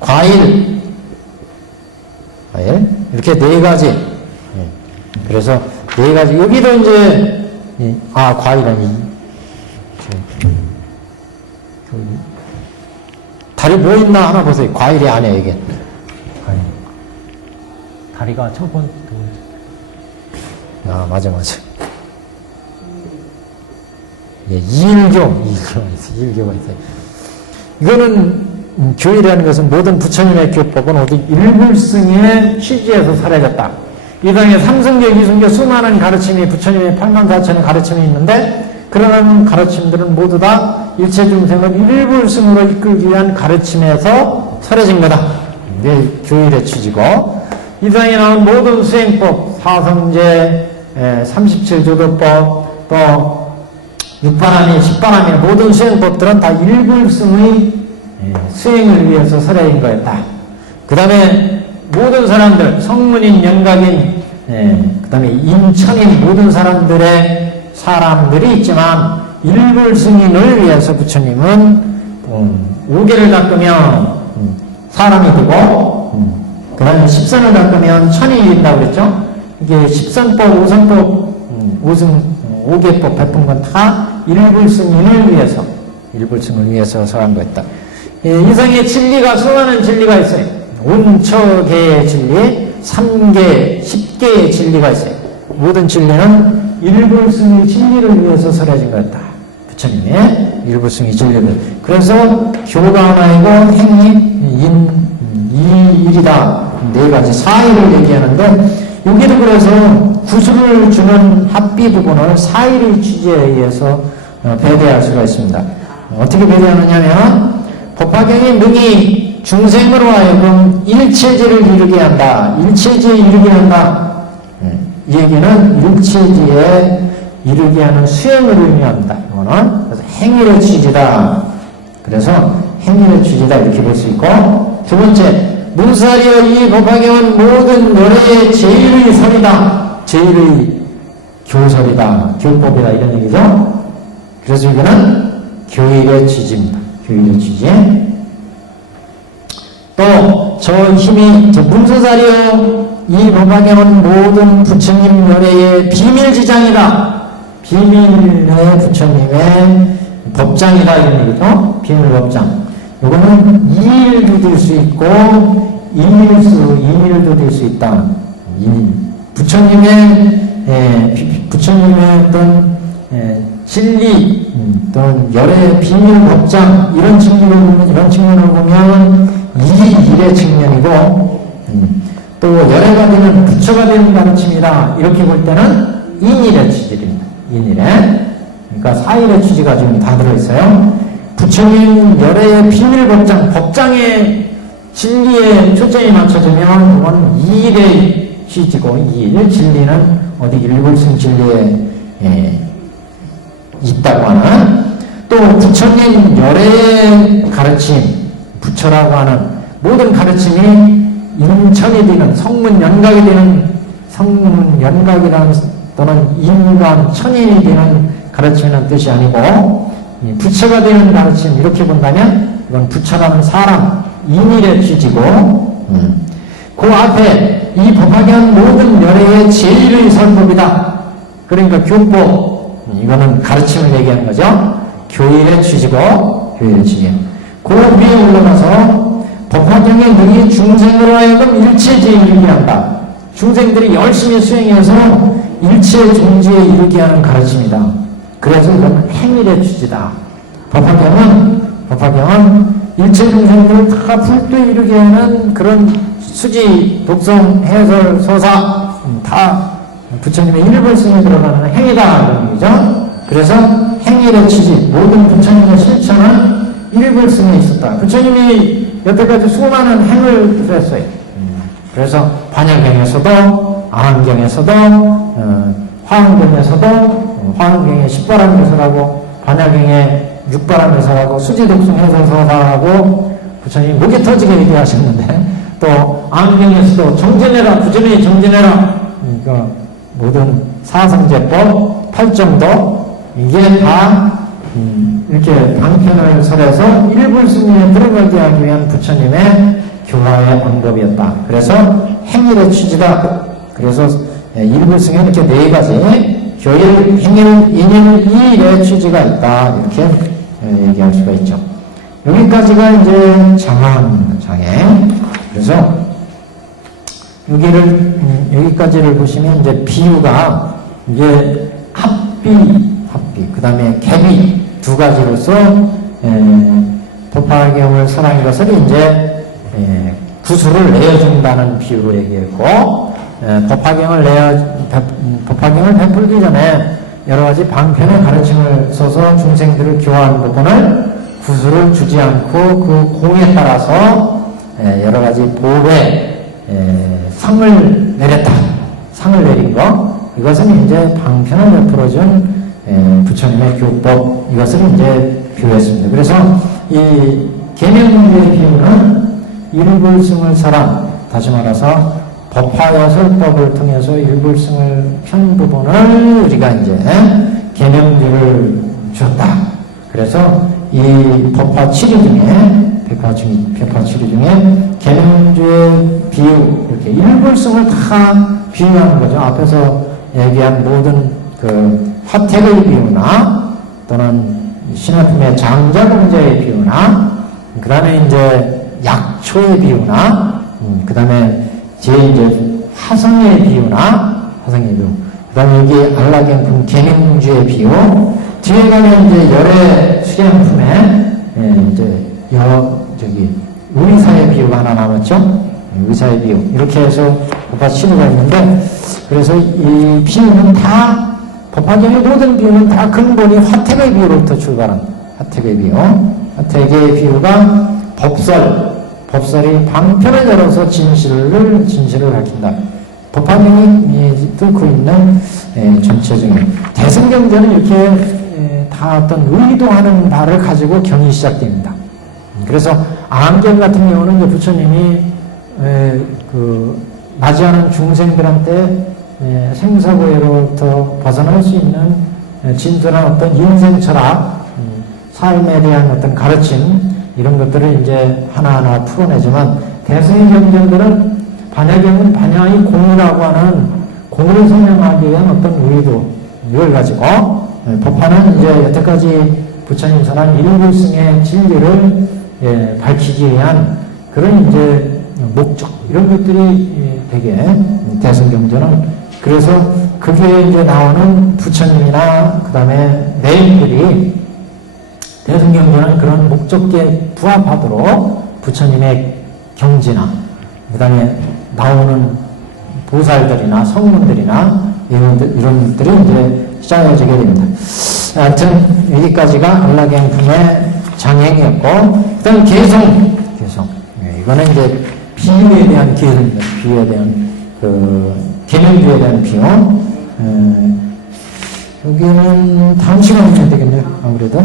과일. 이렇게 4가지. 그래서 4가지. 여기도 이제 과일은 다리 뭐 있나 하나 보세요. 과일이 안에 이게. 다리가 첫 번째, 두 번째. 맞아. 이일교가 있어요. 이거는 교일이라는 것은 모든 부처님의 교법은 오직 일불승의 취지에서 사라졌다. 이 당에 삼승교, 이승교 수많은 가르침이 부처님의 84,000의 가르침이 있는데 그러한 가르침들은 모두 다 일체 중생을 일불승으로 이끌기 위한 가르침에서 설해진 거다. 이게 교일의 취지고 이 당에 나온 모든 수행법, 사성제, 37조도법, 또 6반함이, 10반함이 모든 수행법들은 다 일불승의 수행을 위해서 설해진 거였다. 그 다음에 모든 사람들, 성문인, 영각인, 그 다음에 인천인 모든 사람들이 있지만 일불승인을 위해서 부처님은 5개를 닦으면 사람이 되고 그 다음에 10선을 닦으면 천이 된다고 그랬죠. 이게 10선법, 5선법, 5개법 베푼 건 다 일불승인을 위해서 설한 거였다. 이상의 진리가 수많은 진리가 있어요. 온처계의 진리, 3개, 10개의 진리가 있어요. 모든 진리는 일불승의 진리를 위해서 설해진 거였다. 부처님의 일불승의 진리를. 그래서 교가 하나이고 행이 이일이다. 4가지 사일을 얘기하는데 여기도 그래서 구슬을 주는 합비 부분을 사일의 취지에 의해서 배대할 수가 있습니다. 어떻게 배대하느냐면 법화경이 능히 중생으로 하여금 일체지를 이루게 한다. 일체지에 이르게 한다. 이 얘기는 일체지에 이르게 하는 수행을 의미합니다. 이거는 그래서 행일의 취지다. 그래서 행일의 취지다 이렇게 볼 수 있고 두 번째 문사리여 이 법화경은 모든 열애의 제일의 설이다. 제일의 교설이다. 교법이다. 이런 얘기죠. 그래서 이거는 교일의 취지입니다. 교일의 취지. 또 저 문서사리여 이 법화경은 모든 부처님 열애의 비밀지장이다. 비밀의 부처님의 법장이다. 이런 얘기죠. 비밀법장. 이거는 이일도 될 수 있고 이밀도 될 수 있다. 부처님의 어떤 진리 또는 열의 비밀 법장 이런 측면으로 보면 이 일의 측면이고 또 열애가 되는 부처가 되는 가르침이다. 이렇게 볼 때는 인일의 취지입니다. 인일의 그러니까 사일의 취지가 지금 다 들어있어요. 부처님 열애의 비밀 법장의 진리에 초점이 맞춰지면 그건 이일의 취지고 이일 진리는 어디 일불승 진리에 있다고 하는 또 부처님 열애의 가르침 부처라고 하는 모든 가르침이 인천이 되는 성문연각이 되는 성문연각이라는 또는 인간 천인이 되는 가르침이라는 뜻이 아니고 부처가 되는 가르침 이렇게 본다면 이건 부처라는 사람 인일의 취지고 그 앞에 이 법화경 모든 열애의 제일의 설법이다. 그러니까 교법 이거는 가르침을 얘기하는 거죠. 교일의 취지고 교일의 취지. 그 위에 올라가서 법화경의 능히 중생으로 하여금 일체제에 이르게 한다. 중생들이 열심히 수행해서 일체 종지에 이르게 하는 가르침이다. 그래서 이건 행일의 취지다. 법화경은 일체 중생들을 다 불도에 이르게 하는 그런 수지, 독성, 해설, 서사 다 부처님의 일불승에 들어가는 행위다. 이런 얘기죠. 그래서 행일의 취지, 모든 부처님의 실천은 일불승에 있었다. 부처님이 여태까지 수많은 행을 했어요. 그래서 반야경에서도 아한경에서도 화엄경에서도 화엄경에 10바람교설하고 반야경에 6바람교설하고 수지독성 해설서사하고 부처님이 목이 터지게 얘기하셨는데 또 아한경에서도 정진해라 부처님이 정진해라 그러니까 모든 사성제법 8정도 이게 다 이렇게 방편을 설해서 일불승리에 들어가게 하기 위한 부처님의 교화의 방법이었다. 그래서 행일의 취지다. 그래서 일불승에 이렇게 네 가지 교일, 행일, 인일, 이일의 취지가 있다. 이렇게 얘기할 수가 있죠. 여기까지가 이제 장화입니다. 장애. 그래서 여기까지를 보시면 이제 비유가 이제 합비, 그 다음에 객비 두 가지로서 법화경을 설한 것을 이제 구수를 내어준다는 비유로 얘기했고 법화경을 베풀기 전에 여러 가지 방편의 가르침을 써서 중생들을 교화하는 부분을 구수를 주지 않고 그 공에 따라서 여러 가지 보배 상을 내렸다. 상을 내린 거 이것은 이제 방편을 베풀어준 부처님의 교법 이것을 이제 비유했습니다. 그래서 이 계명주의 비유는 일불승을 설한 다시 말해서 법화여설법을 통해서 일불승을 편 부분을 우리가 이제 계명주를 주었다. 그래서 이 법화 7위 중에 법화 7위 중에 계명주의 비유 이렇게 일불승을 다 비유하는 거죠. 앞에서 얘기한 모든 그 화택의 비유나 또는 신화품의 장자공자의 비유나 그 다음에 이제 약초의 비유나 그 다음에 이제 화성의 비유나 화성의 비유 그 다음에 여기 안락연품 계명주의 비유 뒤에 가면 이제 열애 수양품에 이제 의사의 비유가 하나 남았죠. 의사의 비유 이렇게 해서 법화 7호가 있는데 그래서 이 비유는 다 법화경의 모든 비유는 다 근본이 화택의 비유로부터 출발한 화택의 비유. 화택의 비유가 법설이 방편을 열어서 진실을 밝힌다. 법화경이 뚫고 있는 전체적인 대승경전은 이렇게 다 어떤 의도하는 바를 가지고 경이 시작됩니다. 그래서 아한경 같은 경우는 이제 부처님이 맞이하는 중생들한테 생사고해로부터 벗어날 수 있는 진솔한 어떤 인생 철학, 삶에 대한 어떤 가르침, 이런 것들을 이제 하나하나 풀어내지만, 대승의 경전들은 반야경은 반야의 공이라고 하는 공을 설명하기 위한 어떤 의도를 가지고, 법화는 이제 여태까지 부처님 선한 일불승의 진리를 밝히기 위한 그런 이제 목적, 이런 것들이 되게 대승경전은, 그래서 그게 이제 나오는 부처님이나 그 다음에 내인들이 대승경전은 그런 목적에 부합하도록 부처님의 경지나 그 다음에 나오는 보살들이나 성문들이나 이런 것들이 이제 짜여지게 됩니다. 하여튼 여기까지가 안락행품의 장행이었고, 그 다음 개성. 이거는 이제 비유에 대한 개성입니다. 비유에 대한 계명비에 대한 비유. 여기는 다음 시간에 해야 되겠네요. 아무래도.